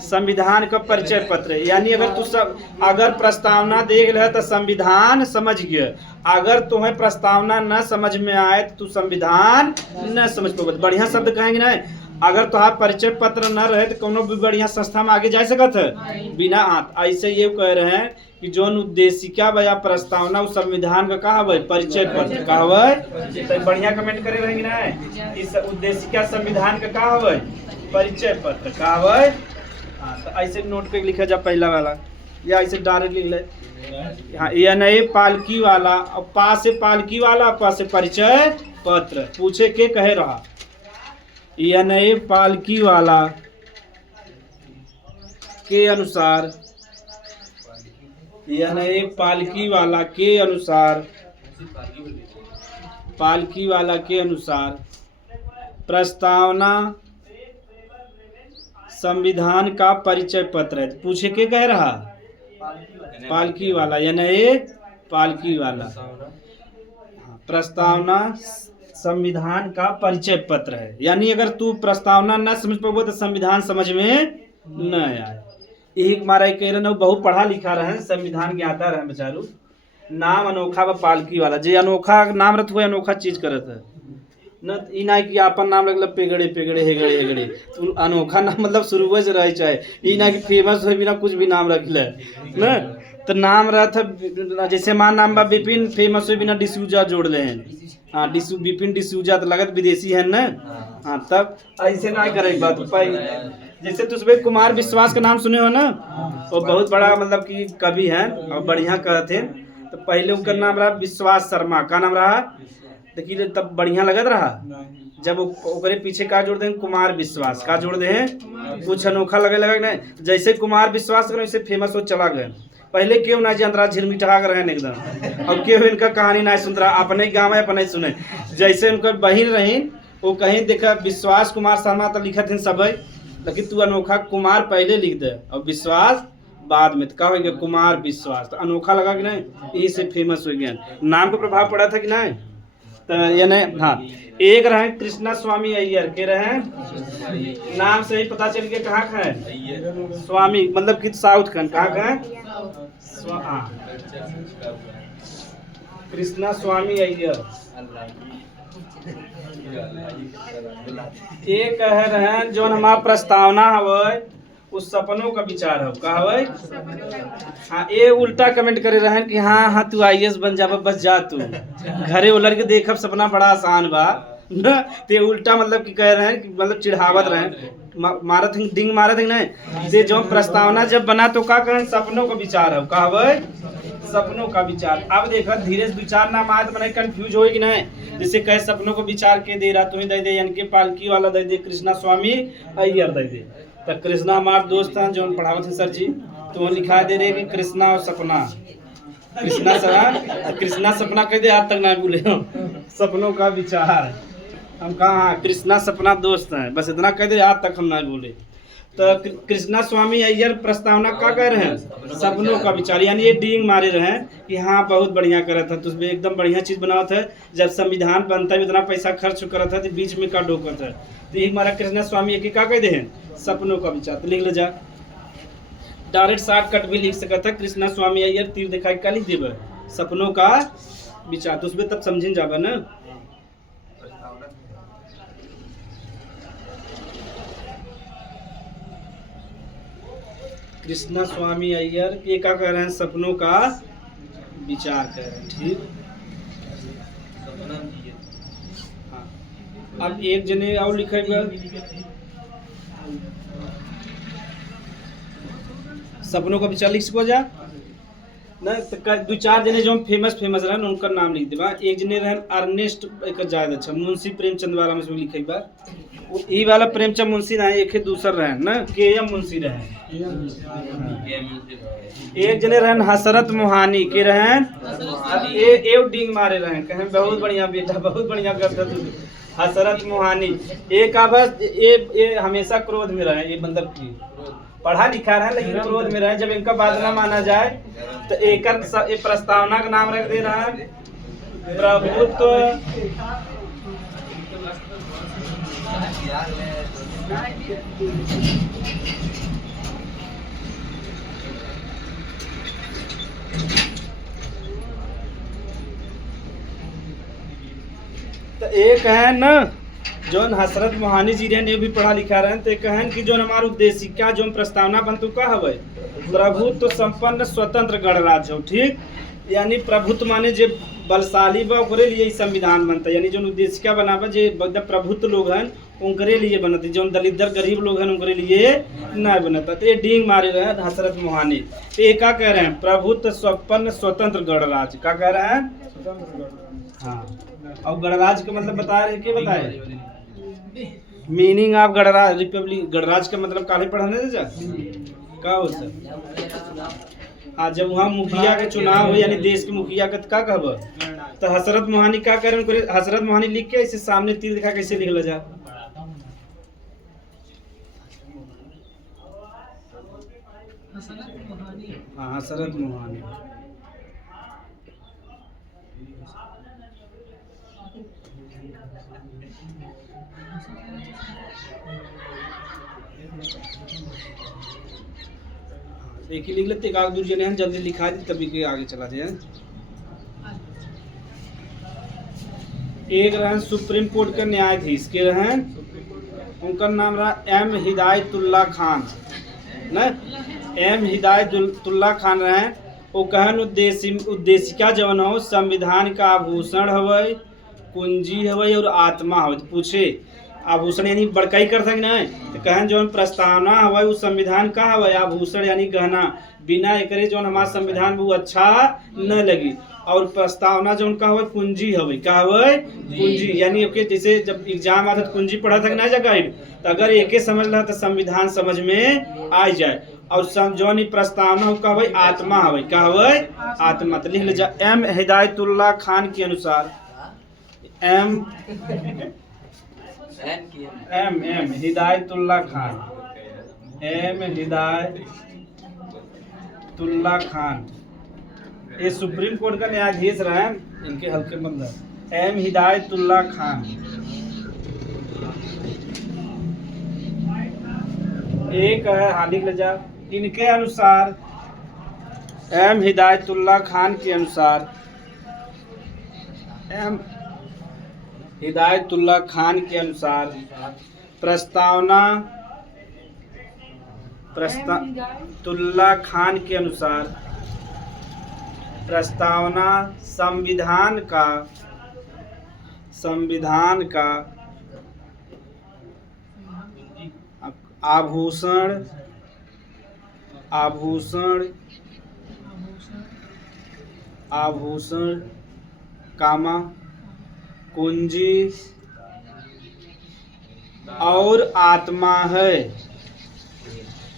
संविधान का परिचय पत्र। यानी अगर तू सब अगर प्रस्तावना देख ले तो संविधान समझ गया, अगर तुम्हें प्रस्तावना न समझ में आए तो तू संविधान न समझ पाओगे। बढ़िया शब्द कहेंगे ना, अगर तुहार परिचय पत्र न रहे तो कोनो भी बढ़िया संस्था में आगे जा सकत है बिना हाथ। ऐसे ये कह रहे हैं कि जो उद्देशिका या प्रस्तावना उस संविधान का कहा है परिचय पत्र कहा है। तो बढ़िया कमेंट करे रहेंगे ना, इस उद्देशिका संविधान का कहा है परिचय पत्र कहा है। तो ऐसे नोट पे लिखा जा पहला वाला, या ऐसे डायरेक्ट लिख ले। हाँ, या नए पालकी वाला, और पा से पालकी वाला, पा से परिचय पत्र। पूछे के कहे रहा, या नए पालकी वाला के अनुसार, या नए पालकी वाला के अनुसार, पालकी वाला के अनुसार प्रस्तावना संविधान का परिचय पत्र है। पूछे के कह रहा, पालकी वाला या नए पालकी वाला प्रस्तावना संविधान का परिचय पत्र है। यानी अगर तू प्रस्तावना न समझ पाओगे तो संविधान समझ में न आए। एक मारा कह रहे बहुत पढ़ा लिखा रहे, संविधान ज्ञाता रहे बेचारू। नाम अनोखा व पालकी वाला, जे अनोखा नाम रत हुए अनोखा चीज करत है न। ई ना कि अपन नाम लगल पेगड़े पेगड़े हेगड़े हेगड़े, तू अनोखा नाम मतलब शुरू से रहे चाहे ई ना कि फेमस हो बिना कुछ भी नाम रख ले न। तो नाम रहता जैसे मान नाम बा विपिन, फेमस हो बिना डिसूजा जोड़ ले हैं। हाँ विपिन डिसूजा तो लगत विदेशी है न। हाँ तब ऐसे ना करे बात। जैसे तुझ कुमार विश्वास का नाम सुने हो ना, वो बहुत बड़ा मतलब कि कवि हैं और बढ़िया कहते हैं। तो पहले उनका नाम रहा विश्वास शर्मा। का नाम रहा देखिए, तब बढ़िया लगत रहा। जब ओकरे पीछे का जोड़ दे कुमार विश्वास, का जोड़ दे कुछ अनोखा लगे लगे नहीं। जैसे कुमार विश्वास वैसे फेमस हो चला गए। पहले क्यों ना जी अंतरा झिरमिटा कर रहे एकदम, अब क्यों इनका कहानी ना सुन रहा, अपने गाँव में अपने सुने। जैसे उनका बहन रही वो कहीं देखा विश्वास कुमार शर्मा तो लिखा थे सब, लेकिन तू अनोखा कुमार पहले लिख दे और विश्वास बाद में। तो क्या हो गया कुमार विश्वास, तो अनोखा लगा कि नहीं, यही से फेमस हो गया। नाम का प्रभाव पड़ा था कि नहीं। तो ये नहीं। हाँ, एक रहे कृष्णा स्वामी अय्यर के रहे, नाम से ही पता चल गया कहाँ का है स्वामी, मतलब कि साउथ खन कहाँ का है कृष्णा स्वामी अय्यर। ये कह रहे हैं जो हमारा प्रस्तावना हवे उस सपनों का विचार हो का हवे। हाँ, ये उल्टा कमेंट करे रहे कि हाँ हाँ तू IAS बन जाब, बस जा तू घरे उलर के देखब सपना बड़ा आसान बा। ना ते उल्टा मतलब कि कह रहे हैं कि मतलब चिढ़ावत रहे हैं, मारत हैं डिंग मारत हैं नहीं ते जो प्रस्तावना जब बना तो का कहें सपनों का विचार है का भाई सपनों का विचार। अब देखा धीरे से विचार ना मार बना कंफ्यूज हो कि नहीं, जैसे कहे सपनों को विचार के दे रहा तुम्हें दे दे यानी कि पालकी वाला दे दे कृष्णा स्वामी अय्यर दे दे। तो कृष्णा हमारे दोस्त हैं जो पढ़ावत हैं सर जी, तो लिखा दे रहे कि कृष्णा और सपना, कृष्णा सपना कह दे आज तक ना भूले सपनों का विचार। हम कहा कृष्णा सपना दोस्त हैं बस इतना कह दे आज तक हम ना भूले। तो कृष्णा स्वामी अय्यर प्रस्तावना का कह रहे हैं सपनों का विचार, यानी ये डींग मारे रहे हैं कि हाँ बहुत बढ़िया करा था तुझमें एकदम बढ़िया चीज बना था, जब संविधान बनता है इतना पैसा खर्च करा था तो बीच में का डोकर था। तो ये हमारा कृष्णा स्वामी एक का कह दे हैं सपनों का विचार। तो लिख ले जा डायरेक्ट शॉर्टकट भी लिख सकता था कृष्णा स्वामी अय्यर तीर दिखाई का लिख देवे सपनों का विचार, तो उसमें तब समझिन जाबे ना। कृष्णा स्वामी अय्यर ये क्या कह रहे हैं सपनों का विचार कह रहे हैं, ठीक। हाँ अब एक जने और लिखेगा सपनों का विचार लिख सको जा ना, तो दो चार जने जो फेमस रहे उनका नाम लिख देबा। एक जने रहे अर्नेस्ट एक ज्यादा अच्छा मुंशी प्रेमचंद वाला में लिखे बा, ई वाला प्रेमचंद मुंशी ना एक है दूसर रहे ना के एम मुंशी रहे। एक जने रहे हसरत मोहानी के रहे ए डिंग मारे रहे कहे बहुत बढ़िया बेटा बहुत बढ़िया करता तू हसरत मोहानी। एक बस ये हमेशा क्रोध में रहे, ये मतलब की पढ़ा लिखा रहा है लेकिन क्रोध में रहे। जब इनका बात ना माना जाए तो एक प्रस्तावना का नाम रख दे रहा है प्रभुत्व तो एक है ना जो हसरत मोहानी जी ने भी पढ़ा लिखा रहे तो कहन कि जो हमारा उद्देश्य क्या जो प्रस्तावना बनतु का हवे प्रभुत्व संपन्न स्वतंत्र गणराज्य हो, ठीक। यानी प्रभुत्व माने जे बलशाली बा ओकरे लिए संविधान बनता, यानी जो उद्देश्य क्या बनावा जे प्रभुत्व लोग हैं उनके लिए बनता, जो दलित गरीब लोग हैं उनके लिए नहीं बनता। तो ये डींग मारे रहे हैं हसरत मोहानी। तो ये क्या कह रहे हैं प्रभुत्व संपन्न स्वतंत्र गणराज्य का कह रहे हैं। हाँ और गणराज्य का मतलब बता रहे क्या बताए मीनिंग ऑफ गणराज रिपब्लिक, गणराज का मतलब काले पढ़ाने दे जा का हो सर। हाँ जब वहाँ मुखिया के चुनाव हो यानी देश के मुखिया का का कहब तो हसरत मोहानी क्या करें हसरत मोहानी लिख के इसे सामने तीर दिखा कैसे लिख ला जा। हाँ हसरत मोहानी एक ही लिख लेते एक आग दूर जने हैं जल्दी लिखा दी तभी के आगे चला जाए। एक रहे सुप्रीम कोर्ट के न्यायाधीश के रहे उनका नाम रहा एम हिदायतुल्लाह खान ना, एम हिदायतुल्लाह खान रहे वो कहन उद्देशिका जवन हो संविधान का आभूषण हवय कुंजी हवय और आत्मा हवय। पूछे आभूषण यानी बड़काई कर सक नहीं तो कहन जो प्रस्तावना हवय उस संविधान का हवय आभूषण यानी गहना बिना एकरे जो हमारा संविधान वो अच्छा न लगी। और प्रस्तावना जो उनका हवय कुंजी हवय का हवय कुंजी यानी ओके जैसे जब एग्जाम आता तो कुंजी पढ़ा तक ना जा गाइड तो अगर एक समझ रहा तो संविधान समझ में आ जाए। और जो प्रस्तावना का हवय आत्मा हवय का हवय आत्मा। तो लिख ले जा एम हिदायतुल्लाह खान के अनुसार एम हिदायतुल्लाह खान एम हिदायतुल्लाह खान ये सुप्रीम कोर्ट का न्यायाधीश रहे इनके हल्के मतलब एम हिदायतुल्लाह खान। एक है हालिक लजा इनके अनुसार एम हिदायतुल्लाह खान के अनुसार एम हिदायतुल्लाह खान के अनुसार प्रस्तावना खान के अनुसार प्रस्तावना संविधान का संविधान का आभूषण आभूषण आभूषण कामा कुंजी और आत्मा है।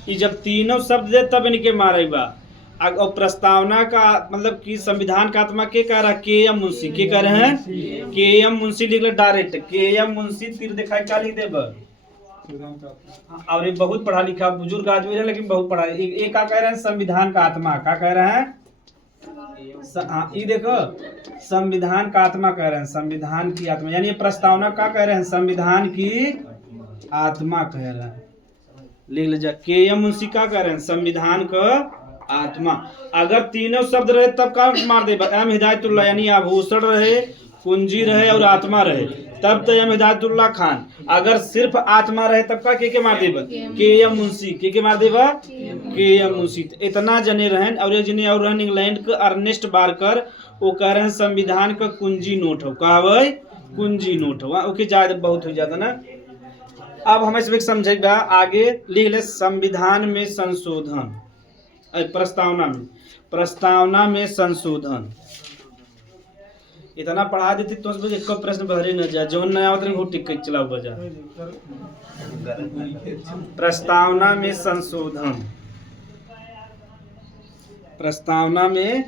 ये जब तीनों शब्द दे तब इनके मारे बा। और प्रस्तावना का मतलब कि संविधान का आत्मा के कह रहा है के एम मुंशी के कह रहे हैं के एम मुंशी लिख ले डायरेक्ट के एम मुंशी तीर दिखाई क्या लिख दे और ये बहुत पढ़ा लिखा बुजुर्ग आदमी है लेकिन बहुत पढ़ा ये क्या कह रहे हैं संविधान का आत्मा क्या कह रहे हैं ये देखो संविधान का आत्मा कह रहे हैं संविधान की आत्मा यानी ये प्रस्तावना क्या कह रहे हैं संविधान की आत्मा कह रहे हैं लिख ले जा के एम मुंशी क्या कह रहे हैं संविधान का आत्मा। अगर तीनों शब्द रहे तब का मार दे एम हिदायतुल्लाह यानी आभूषण रहे कुंजी रहे और आत्मा रहे तब तो एम हिदायतुल्लाह खान। अगर सिर्फ आत्मा रहे तब का के मार देबा के एम मुंशी के मार देबा के एम मुंशी। इतना जने रहन और ये जने और रहन इंग्लैंड के अर्नेस्ट बार्कर वो कह रहे हैं संविधान का कुंजी नोट हो कहवे कुंजी नोट हो ओके ज्यादा बहुत हो जाता ना। अब हमें सब समझेगा आगे लिख ले संविधान में संशोधन प्रस्तावना में संशोधन इतना पढ़ा देती तो एक प्रश्न भरे न जा जो नया उतरे वो टिक चलाओ बजा। प्रस्तावना में संशोधन प्रस्तावना में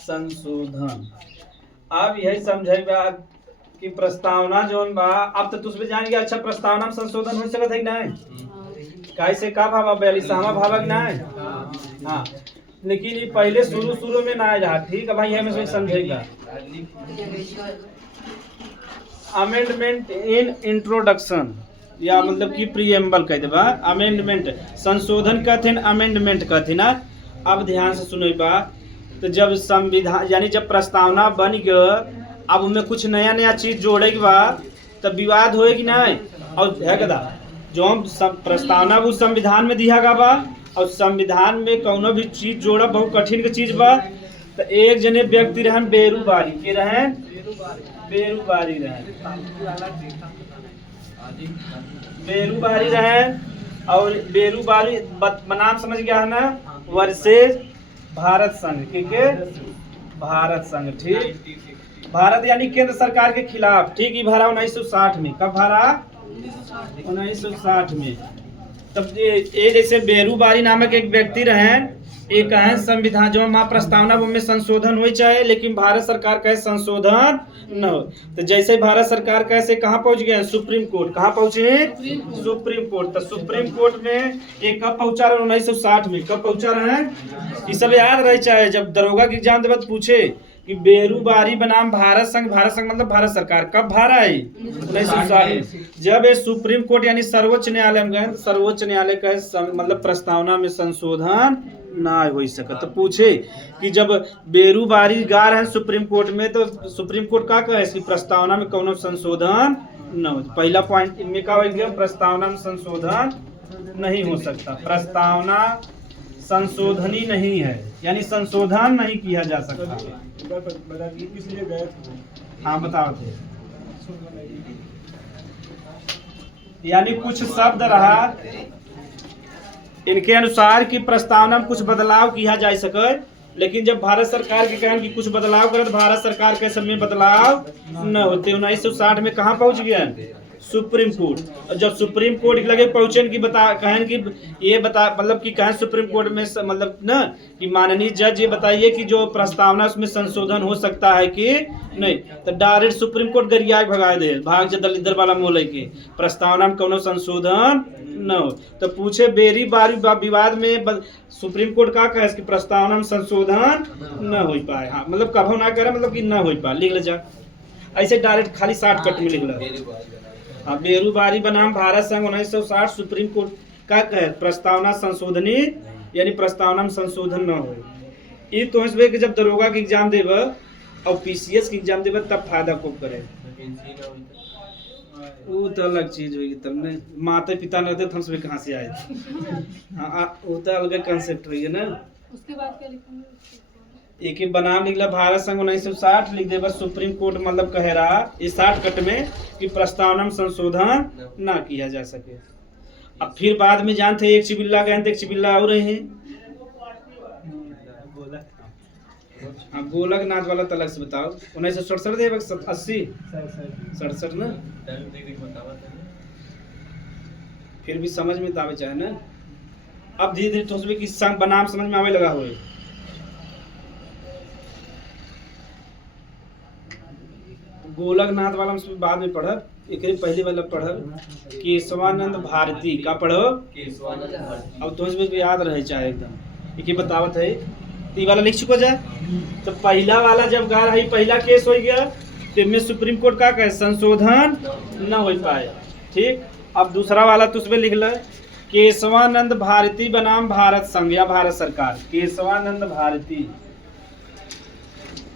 संशोधन अब यही समझेगा कि प्रस्तावना जो बा अब तो तुझे जान गया अच्छा प्रस्तावना में संशोधन हो सकता है नहीं कैसे का भावा 42वां भावक ना है हाँ लेकिन ये पहले शुरू में ना आया ठीक है भाई हमें समझेगा। अमेंडमेंट इन इंट्रोडक्शन या मतलब कि प्रीएम्बल कह देबा अमेंडमेंट संशोधन कहते हैं अमेंडमेंट कहते ना। अब ध्यान से सुनो बा तो जब संविधान यानी जब प्रस्तावना बन गया अब उनमें कुछ नया चीज जोड़े के बाद तब विवाद होएगी नहीं और है कदा जो प्रस्तावना वो संविधान में दिया गया बा और संविधान में कौनो भी चीज जोड़ा बहुत कठिन की चीज बा तो एक जने व्यक्ति रहन बेरूबारी के रहन बेरूबारी रहन और बेरूबारी नाम समझ गया है ना वर्सेस भारत संघ के भारत संघ ठीक भारत यानी केंद्र सरकार के खिलाफ ठीक ही भरा 1960 में कब भरा 1960 में। तब ये जैसे बेरूबारी नामक एक व्यक्ति रहे एक है संविधान जो माँ प्रस्तावना में संशोधन हो चाहे लेकिन भारत सरकार कहे संशोधन न हो तो जैसे भारत सरकार कैसे कहाँ पहुंच गए सुप्रीम कोर्ट कहाँ पहुंचे सुप्रीम कोर्ट। तो सुप्रीम कोर्ट में एक कब पहुंचा रहे 1960 में कब पहुंचा रहे ये सब याद रहे चाहे जब दरोगा की एग्जाम देवत पूछे कि बेरूबारी बनाम भारत संघ मतलब भारत सरकार कब भरा है 1960 जब ये सुप्रीम कोर्ट यानी सर्वोच्च न्यायालय में गए सर्वोच्च न्यायालय का मतलब प्रस्तावना में संशोधन ना हो सके तो पूछे कि जब बेरूबारी गा रहे हैं सुप्रीम कोर्ट में तो सुप्रीम कोर्ट का कहे कि प्रस्तावना में कोनो संशोधन न हो। पहला पॉइंट इनमें का हो गया प्रस्तावना में संशोधन नहीं हो सकता प्रस्तावना संशोधनी नहीं है यानी संशोधन नहीं किया जा सकता। हाँ बताओ थे यानी कुछ शब्द रहा इनके अनुसार कि प्रस्तावना में कुछ बदलाव किया जा सके लेकिन जब भारत सरकार के कहन कि कुछ बदलाव करे तो भारत सरकार के समय बदलाव न होते 1960 में कहाँ पहुंच गया सुप्रीम कोर्ट। और जब सुप्रीम कोर्ट लगे पहुंचे कि बता कहन कि ये बता मतलब कि कहें सुप्रीम कोर्ट में मतलब ना कि माननीय जज ये बताइए कि जो प्रस्तावना उसमें संशोधन हो सकता है कि नहीं तो डायरेक्ट सुप्रीम कोर्ट गरिया भगा दे भाग जा दलित वाला मोले के प्रस्तावना में कोनो संशोधन न हो। तो पूछे बेरी बारी विवाद में सुप्रीम कोर्ट का कहे कि प्रस्तावना में संशोधन न हो पाए हाँ मतलब कभो ना करे मतलब कि न हो पाए लिख ले जा ऐसे डायरेक्ट खाली शॉर्टकट में लिख लो। हाँ बेरूबारी बनाम भारत संघ 1960 सुप्रीम कोर्ट का कहे प्रस्तावना संशोधनी यानी प्रस्तावना में संशोधन न हो। ये तो कि जब दरोगा के एग्जाम देव और पीसीएस के एग्जाम देव तब फायदा को करे वो तो अलग चीज होगी तब ने माता पिता रहते तो हम सब कहाँ से आए हाँ वो तो अलग कंसेप्ट हुई है ना। उसके बाद क्या लिखेंगे एक ही बनाम लिखला भारत संघ 1960 लिख दे बस। सुप्रीम कोर्ट मतलब कह रहा इस 60 कट में कि प्रस्तावना में संशोधन ना किया जा सके। अब फिर बाद में जानते एक चिबिल्ला गए एक चिबिल्ला और रहे हैं। हाँ गोलकनाथ वाला तलक से बताओ 1967 दे 80 67 ना, फिर भी समझ में तावे चाहे ना। अब धीरे धीरे ठोसबे कि बनाम समझ में आवे लगा हुए। गोलकनाथ वाला हम बाद में पढ़ब, एक पहले वाला पढ़ब केशवानंद भारती का पढ़ब। अब तो याद रहे चाहे एकदम एक ही बतावत है। तो वाला लिख चुका जाए। तो पहला वाला जब गा रही पहला केस हो गया तो में सुप्रीम कोर्ट का कहे संशोधन न हो पाए। ठीक, अब दूसरा वाला तो उसमें लिख ल केशवानंद भारती बनाम भारत संघ या भारत सरकार। केशवानंद भारती,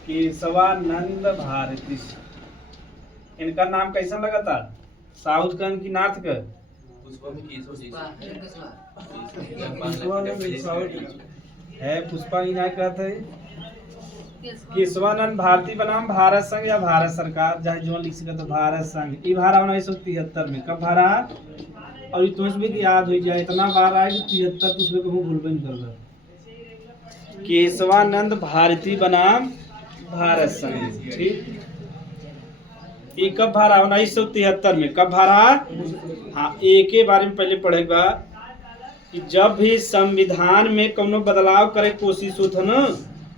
केशवानंद भारती इनका नाम कैसा लगा था? साउथ का कि नॉर्थ का? है पुष्पा इना कहते हैं। केशवानंद भारती बनाम भारत संघ या भारत सरकार जहाँ जो लिख सके तो भारत संघ। ये भारा 1973 में कब भारा और तुम्हें भी याद हो जाए इतना बार आए कि 73 तो उसमें कहूँ भूलबे नहीं कर रहा। केशवानंद भारती बनाम भारत संघ। ठीक, ये कब भारा 1973 में कब भारा? हाँ एक के बारे में पहले पढ़ेगा कि जब भी संविधान में कोनो बदलाव करे कोशिश होता ना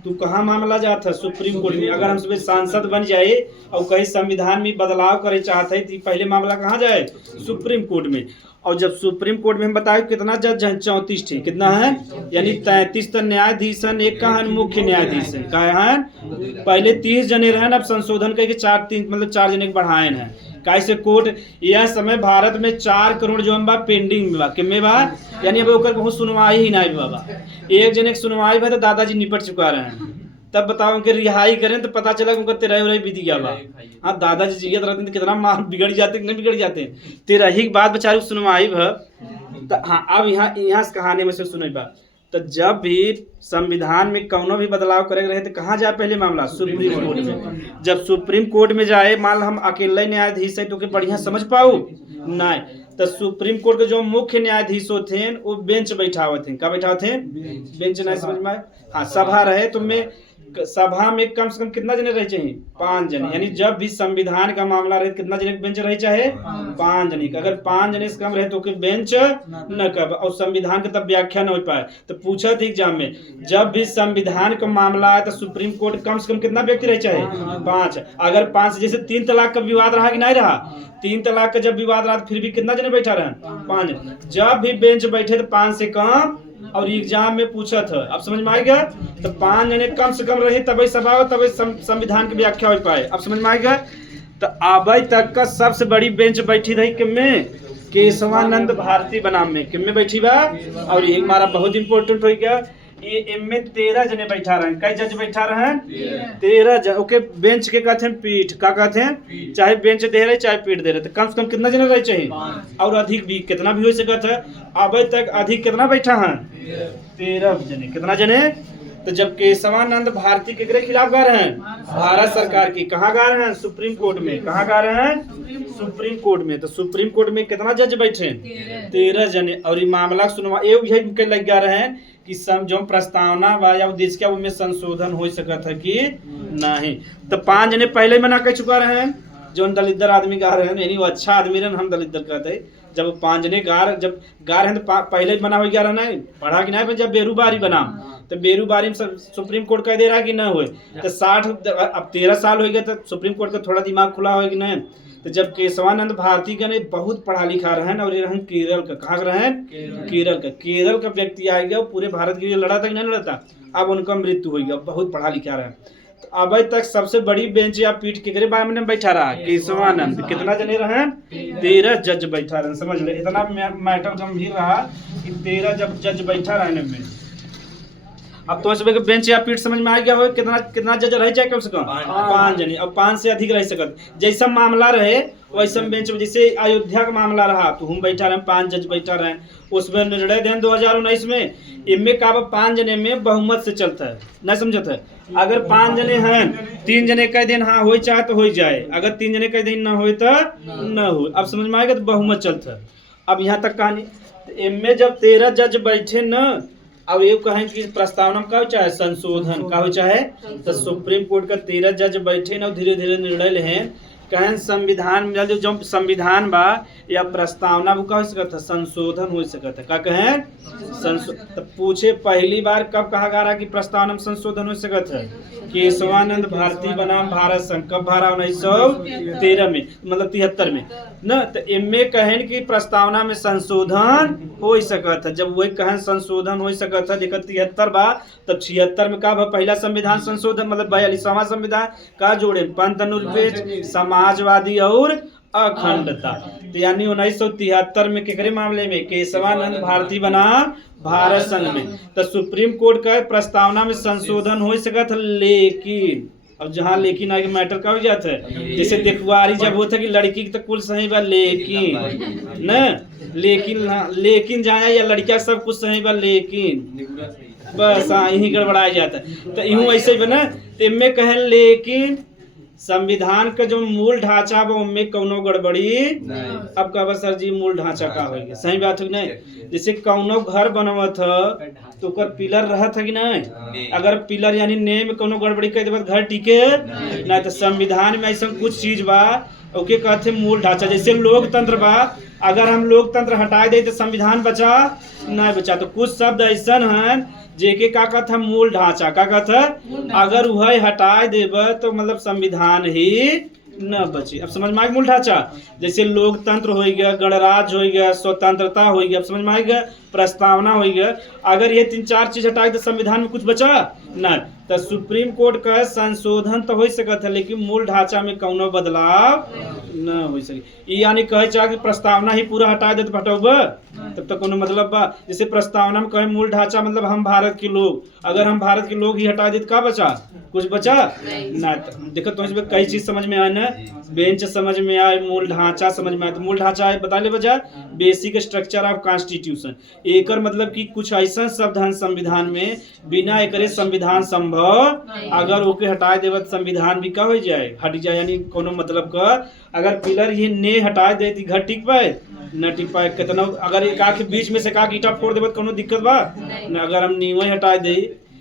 तो कहाँ मामला जाता? सुप्रीम कोर्ट में। अगर हम सब सांसद बन जाए और कहीं संविधान में बदलाव करे चाहते हैं तो पहले मामला कहाँ जाए? सुप्रीम कोर्ट में। और जब सुप्रीम कोर्ट में हम बताए कितना जज हैं? 34 थे। कितना है? यानी 33 तो न्यायाधीश एक का है मुख्य न्यायाधीश है का है। पहले 30 जने रहे अब संशोधन करके 4 जने बढ़ाए हैं। कैसे कोर्ट यह समय भारत में 4 करोड़ जो बा पेंडिंग में बा किमे बा, यानी अब ओकर बहुत सुनवाई ही नहीं बाबा। एक जने की सुनवाई भा तो दादाजी निपट चुका रहे हैं। तब बताओ उनके रिहाई करें तो पता चला उनका 13 बीत गया बा। हाँ दादाजी जीवित रहते तो कितना मार बिगड़ जाते कि नहीं बिगड़ जाते। 13 ही बात बेचारे सुनवाई भा। हाँ अब यहाँ से कहानी में से सुने बा। तो जब भी संविधान में कोनो भी बदलाव करे रहे तो कहाँ जाए पहले मामला? सुप्रीम कोर्ट में। जब सुप्रीम कोर्ट में जाए मान हम अकेले न्यायाधीश है तो के बढ़िया समझ पाऊ नहीं। तो सुप्रीम कोर्ट के जो मुख्य न्यायाधीश थे वो बेंच बैठावत थे। क्या बैठावत थे? बेंच नहीं समझ में आए। हाँ सभा रहे तो मैं सभा में कम से कम कितना जने रहे चाहिए? 5 जने। यानी जब भी संविधान का मामला रहे कितना जने बेंच रहे चाहे? 5 जने। अगर 5 जने से कम रहे तो बेंच न कर और संविधान का तब व्याख्या न हो पाए। तो पूछा थी एग्जाम में जब भी संविधान का मामला आए तो सुप्रीम कोर्ट कम से कम कितना व्यक्ति रहे चाहे? 5। अगर 5 जैसे 3 तलाक का विवाद रहा कि नहीं रहा? 3 तलाक का जब विवाद रहा फिर भी कितना जने बैठा रहे? 5 जने। जब भी बेंच बैठे तो 5 से कम और एग्जाम में पूछा था। अब समझ में आएगा? तो 5 जने कम से कम रहे तभी सभा हो तभी संविधान की व्याख्या हो पाए। अब समझ में आएगा? तो अभी तक का सबसे बड़ी बेंच बैठी रही किसमें? केशवानंद भारती बनाम में। किसमें बैठी बा? और ये हमारा बहुत इंपॉर्टेंट हो गया। ये इनमें 13 जने बैठा रहे। कई जज बैठा रहे? 13 जन। ओके बेंच के कहते हैं पीठ। क्या कहते हैं? चाहे बेंच दे रहे चाहे पीठ दे रहे तो कम से कम कितना जने रहे चाहिए? और अधिक भी कितना भी हो सकता है। अभी तक अधिक कितना बैठा है? 13 जने। कितना जने? तो जब केशवानंद भारती के खिलाफ गा रहे हैं? भारत सरकार की। कहाँ गा रहे हैं? सुप्रीम कोर्ट में। कहाँ गा रहे हैं? सुप्रीम कोर्ट में। तो सुप्रीम कोर्ट में कितना जज बैठे? 13 जने। और ये मामला सुनवा यही लग गा रहे हैं कि जो प्रस्तावना बा या उद्देश्य क्या उनमें संशोधन हो सकता है कि नहीं। तो 5 जने पहले मना कर चुका रहे हैं। जो दलितर आदमी गा रहे हैं यानी वो अच्छा आदमी रहे हम दलितर कहते हैं। जब 5 जने जब गा रहे हैं तो पहले मना हो गया रहा नहीं पढ़ा कि नहीं। जब बेरूबारी बना तो बेरूबारी में सुप्रीम कोर्ट कह दे रहा है कि न हो। तो 60 अब 13 साल हो गया तो सुप्रीम कोर्ट का थोड़ा दिमाग खुला हो कि नहीं। तो जब केशवानंद भारती का ने बहुत पढ़ा लिखा रहन और ये रहन केरल का। कहाँ रहन? केरल का व्यक्ति आ गया पूरे भारत के लिए लड़ा था कि नहीं लड़ा था। अब उनका मृत्यु हो गया। बहुत पढ़ा लिखा रहा। तो अभी तक सबसे बड़ी बेंच या पीठ के बारे में बैठा रहा केशवानंद। कितना जने रहे? 13 जज बैठा रहे। समझ ले इतना मैटर गंभीर रहा कि 13 जब जज बैठा रहने में। अब तो इसमें बेंच या पीठ समझ में आ गया हो कितना जज रह जाए? कम से कम 5 जने। अब 5 से अधिक रह सकत। जैसा मामला रहे वैसा बेंच में। जैसे अयोध्या का मामला रहा तो हम बैठा रहे 5 जज बैठा रहे। उसमें निर्णय देन 2019 में इनमें का 5 जने में बहुमत से चलता है। नहीं समझता है? अगर 5 जने हैं 3 जने कह दिन हाँ हो चाहे तो हो जाए, अगर 3 जने कह दिन ना हो तो न हो। अब समझ में आएगा तो बहुमत चलता। अब यहाँ तक कहानी तो इनमें जब 13 जज बैठे न, अब ये कहें कि प्रस्तावना का हो चाहे संशोधन का हो चाहे, तो सुप्रीम कोर्ट का 13 जज बैठे न धीरे धीरे निर्णय ले कहें संविधान में जो संविधान बा या प्रस्तावना वो का हो सकता है संशोधन हो सकता है का कहें तो पूछे पहली बार कब कहा जा रहा कि प्रस्तावना में संशोधन हो सकता है? केशवानंद भारती बनाम भारत संघ कब भरा 1913 में, मतलब 73 में न। तो इनमें कहन कि प्रस्तावना में संशोधन हो सकता है। जब वही कहन संशोधन हो सकता है देखो 73 बा, तब 76 में का पहला संविधान संशोधन मतलब 42वां संविधान का जोड़े पंथ अनुपेक्ष समाजवादी और अखंडता। तो यानी 1973 में केकरे मामले में केशवानंद भारती बनाम भारत संघ में तो सुप्रीम कोर्ट का प्रस्तावना में संशोधन हो सकता था। लेकिन अब जहाँ लेकिन आगे मैटर का हो जाता है, जैसे देखवारी जब होता है कि लड़की की तो कुल सही बा लेकिन न, लेकिन जाए या लड़किया सब कुछ सही बा लेकिन बस हाँ यही गड़बड़ाया जाता है। तो यूं ऐसे ही बना इनमें कहें लेकिन संविधान का जो मूल ढांचा वो उनमें कौनो गड़बड़ी अब कहा सर जी मूल ढांचा का होगा सही बात है नहीं। जैसे कौनो घर बनवत है तो ऊपर पिलर रहत है कि नहीं, अगर पिलर यानी ने में कौनो गड़बड़ी कर दे घर टिके नहीं। तो संविधान में ऐसा कुछ चीज बा ओके कहते मूल ढांचा। जैसे लोकतंत्र बा, अगर हम लोकतंत्र हटा दे तो संविधान बचा नहीं बचा। तो कुछ शब्द ऐसा है जेके का कहता मूल ढांचा का कहता, अगर वह हटा देब तो मतलब संविधान ही न बची। अब समझ में आ गया मूल ढांचा। जैसे लोकतंत्र हो गया, गणराज्य हो गया, स्वतंत्रता हो गया, अब समझ में आ गया, प्रस्तावना हो गया। अगर ये 3-4 चीज हटा तो संविधान में कुछ बचा न। तो सुप्रीम कोर्ट का संशोधन तो हो सकता है लेकिन मूल ढांचा में कौनो बदलाव न हो सके। यानी कहे चाहे कि प्रस्तावना ही पूरा हटा दे तो हटोब तब तक कोनो मतलब बा। जैसे प्रस्तावना में कहे मूल ढांचा मतलब हम भारत के लोग, अगर हम भारत के लोग ही हटा दे तो क्या बचा? कुछ बचा ना। देखो तो इसमें कई चीज समझ में आए ना, बेंच समझ में आए, मूल ढांचा समझ में आए। तो मूल ढांचा है बता ले बजा बेसिक स्ट्रक्चर ऑफ कॉन्स्टिट्यूशन। एकर मतलब कि कुछ ऐसा शब्द है संविधान में बिना एकरे संविधान संभव, अगर ओके हटा देव संविधान भी का हो जाए हट जाए। यानी कोनो मतलब का अगर पिलर ये ने हटा दे तो घर टिक पाए न टिक पाए। कितना अगर एक आके बीच में से का ईटा फोड़ देव कोनो दिक्कत बा न। अगर हम नीवे हटा दे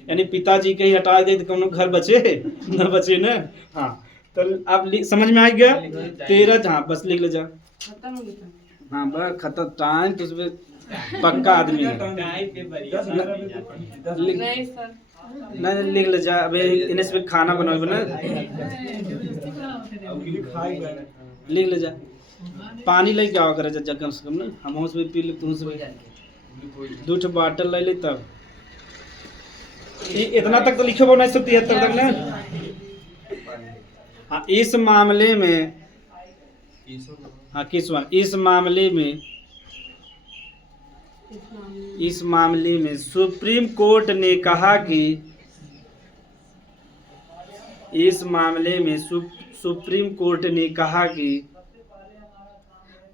यानी पिताजी के ही हटा दे तो कोनो घर बचे न बचे न। हाँ तो अब समझ में आ गया 13 हाँ बस लिख ले जा। हाँ बस खत्म टाइम तो उसमें पक्का आदमी है नहीं लिख ले जा। अबे इन्हें से खाना बनाओगे ना लिख ले जा। पानी ले जाओ करे जा कम से कम ना, हम उसमें पी ले तुम से 2 बॉटल ले ले तब इतना तक तो लिखो 1973 तक ना। हाँ इस मामले में हाँ इस मामले में सुप्रीम कोर्ट ने कहा कि सुप्रीम कोर्ट ने कहा कि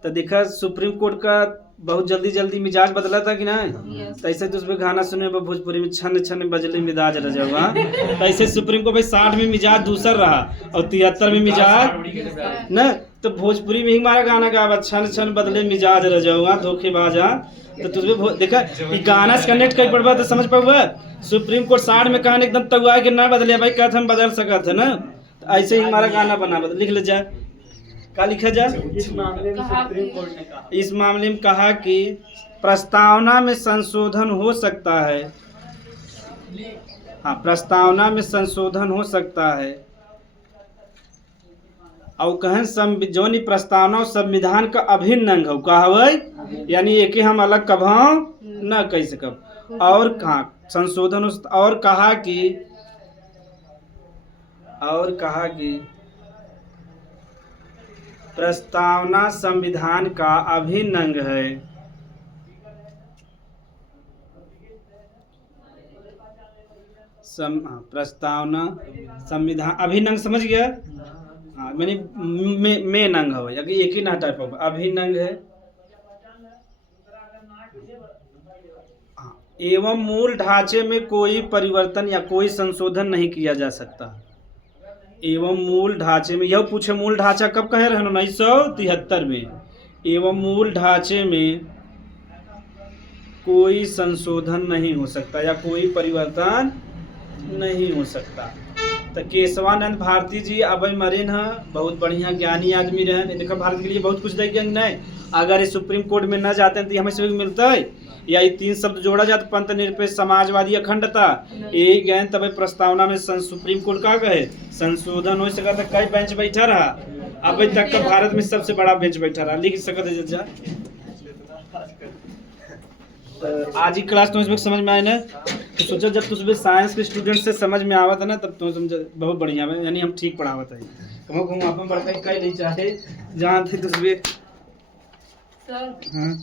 तो देखा सुप्रीम कोर्ट का बहुत जल्दी मिजाज बदला था कि नहीं। तो ऐसे तो उसमें गाना सुने भोजपुरी में छन छन बजले मिजाज रह जाओगा। तो ऐसे सुप्रीम कोर्ट भाई 60 में मिजाज दूसर रहा और 73 में मिजाज न। तो भोजपुरी में ही हमारा गाना गा छन छन बदले मिजाज रह जाओगा धोखेबाजा। तो तुझे देखा गाना से कनेक्ट कर पड़वा तो समझ पाऊंगा। सुप्रीम कोर्ट 60 में कहा एकदम तगुआ के ना बदले भाई कहते हम बदल सका थे ना। तो ऐसे ही हमारा गाना बना लिख ले जाए क्या लिखा जाए। इस मामले में कहा कि प्रस्तावना में संशोधन हो सकता है। हाँ प्रस्तावना में संशोधन हो सकता है और कहें जो नहीं प्रस्तावना संविधान का अभिन्न अंग हो कहा यानी एक हम अलग कभाव न कह सकब। और कहा संशोधन और कहा कि प्रस्तावना संविधान का अभिन्न अंग है। प्रस्तावना संविधान अभिन्न अंग समझ गया। हाँ मैंने मेन अंग है अगर एक ही ना हटा पाओ अभिन्न अंग है। हाँ एवं मूल ढांचे में कोई परिवर्तन या कोई संशोधन नहीं किया जा सकता। एवं मूल ढांचे में, यह पूछे मूल ढांचा कब कहे रहे 1973 में। एवं मूल ढांचे में कोई संशोधन नहीं हो सकता या कोई परिवर्तन नहीं हो सकता। तो केशवानंद भारती जी अब मरीन है, बहुत बढ़िया ज्ञानी आदमी रहे। देखो भारत के लिए बहुत कुछ देंगे नहीं, अगर ये सुप्रीम कोर्ट में न जाते तो हमें से मिलता है या ये 3 शब्द जोड़ा जाता, पंथ निरपेक्ष समाजवादी अखंडता, यही ज्ञान तब प्रस्तावना में सुप्रीम कोर्ट का कहे संशोधन हो सका। तो कई बेंच बैठा रहा, अब तक का भारत में सबसे बड़ा बेंच बैठा रहा, लिख सकते है जज्जा। आज ही क्लास तो समझ में आए ना, तो सोचा जब तुझे साइंस के स्टूडेंट से समझ में आवा था ना, तब तो समझ बहुत बढ़िया है, यानी हम ठीक पढ़ावत है। कहूँ कहूँ आप बड़का कहीं नहीं चाहे जहाँ थे तुझे। हाँ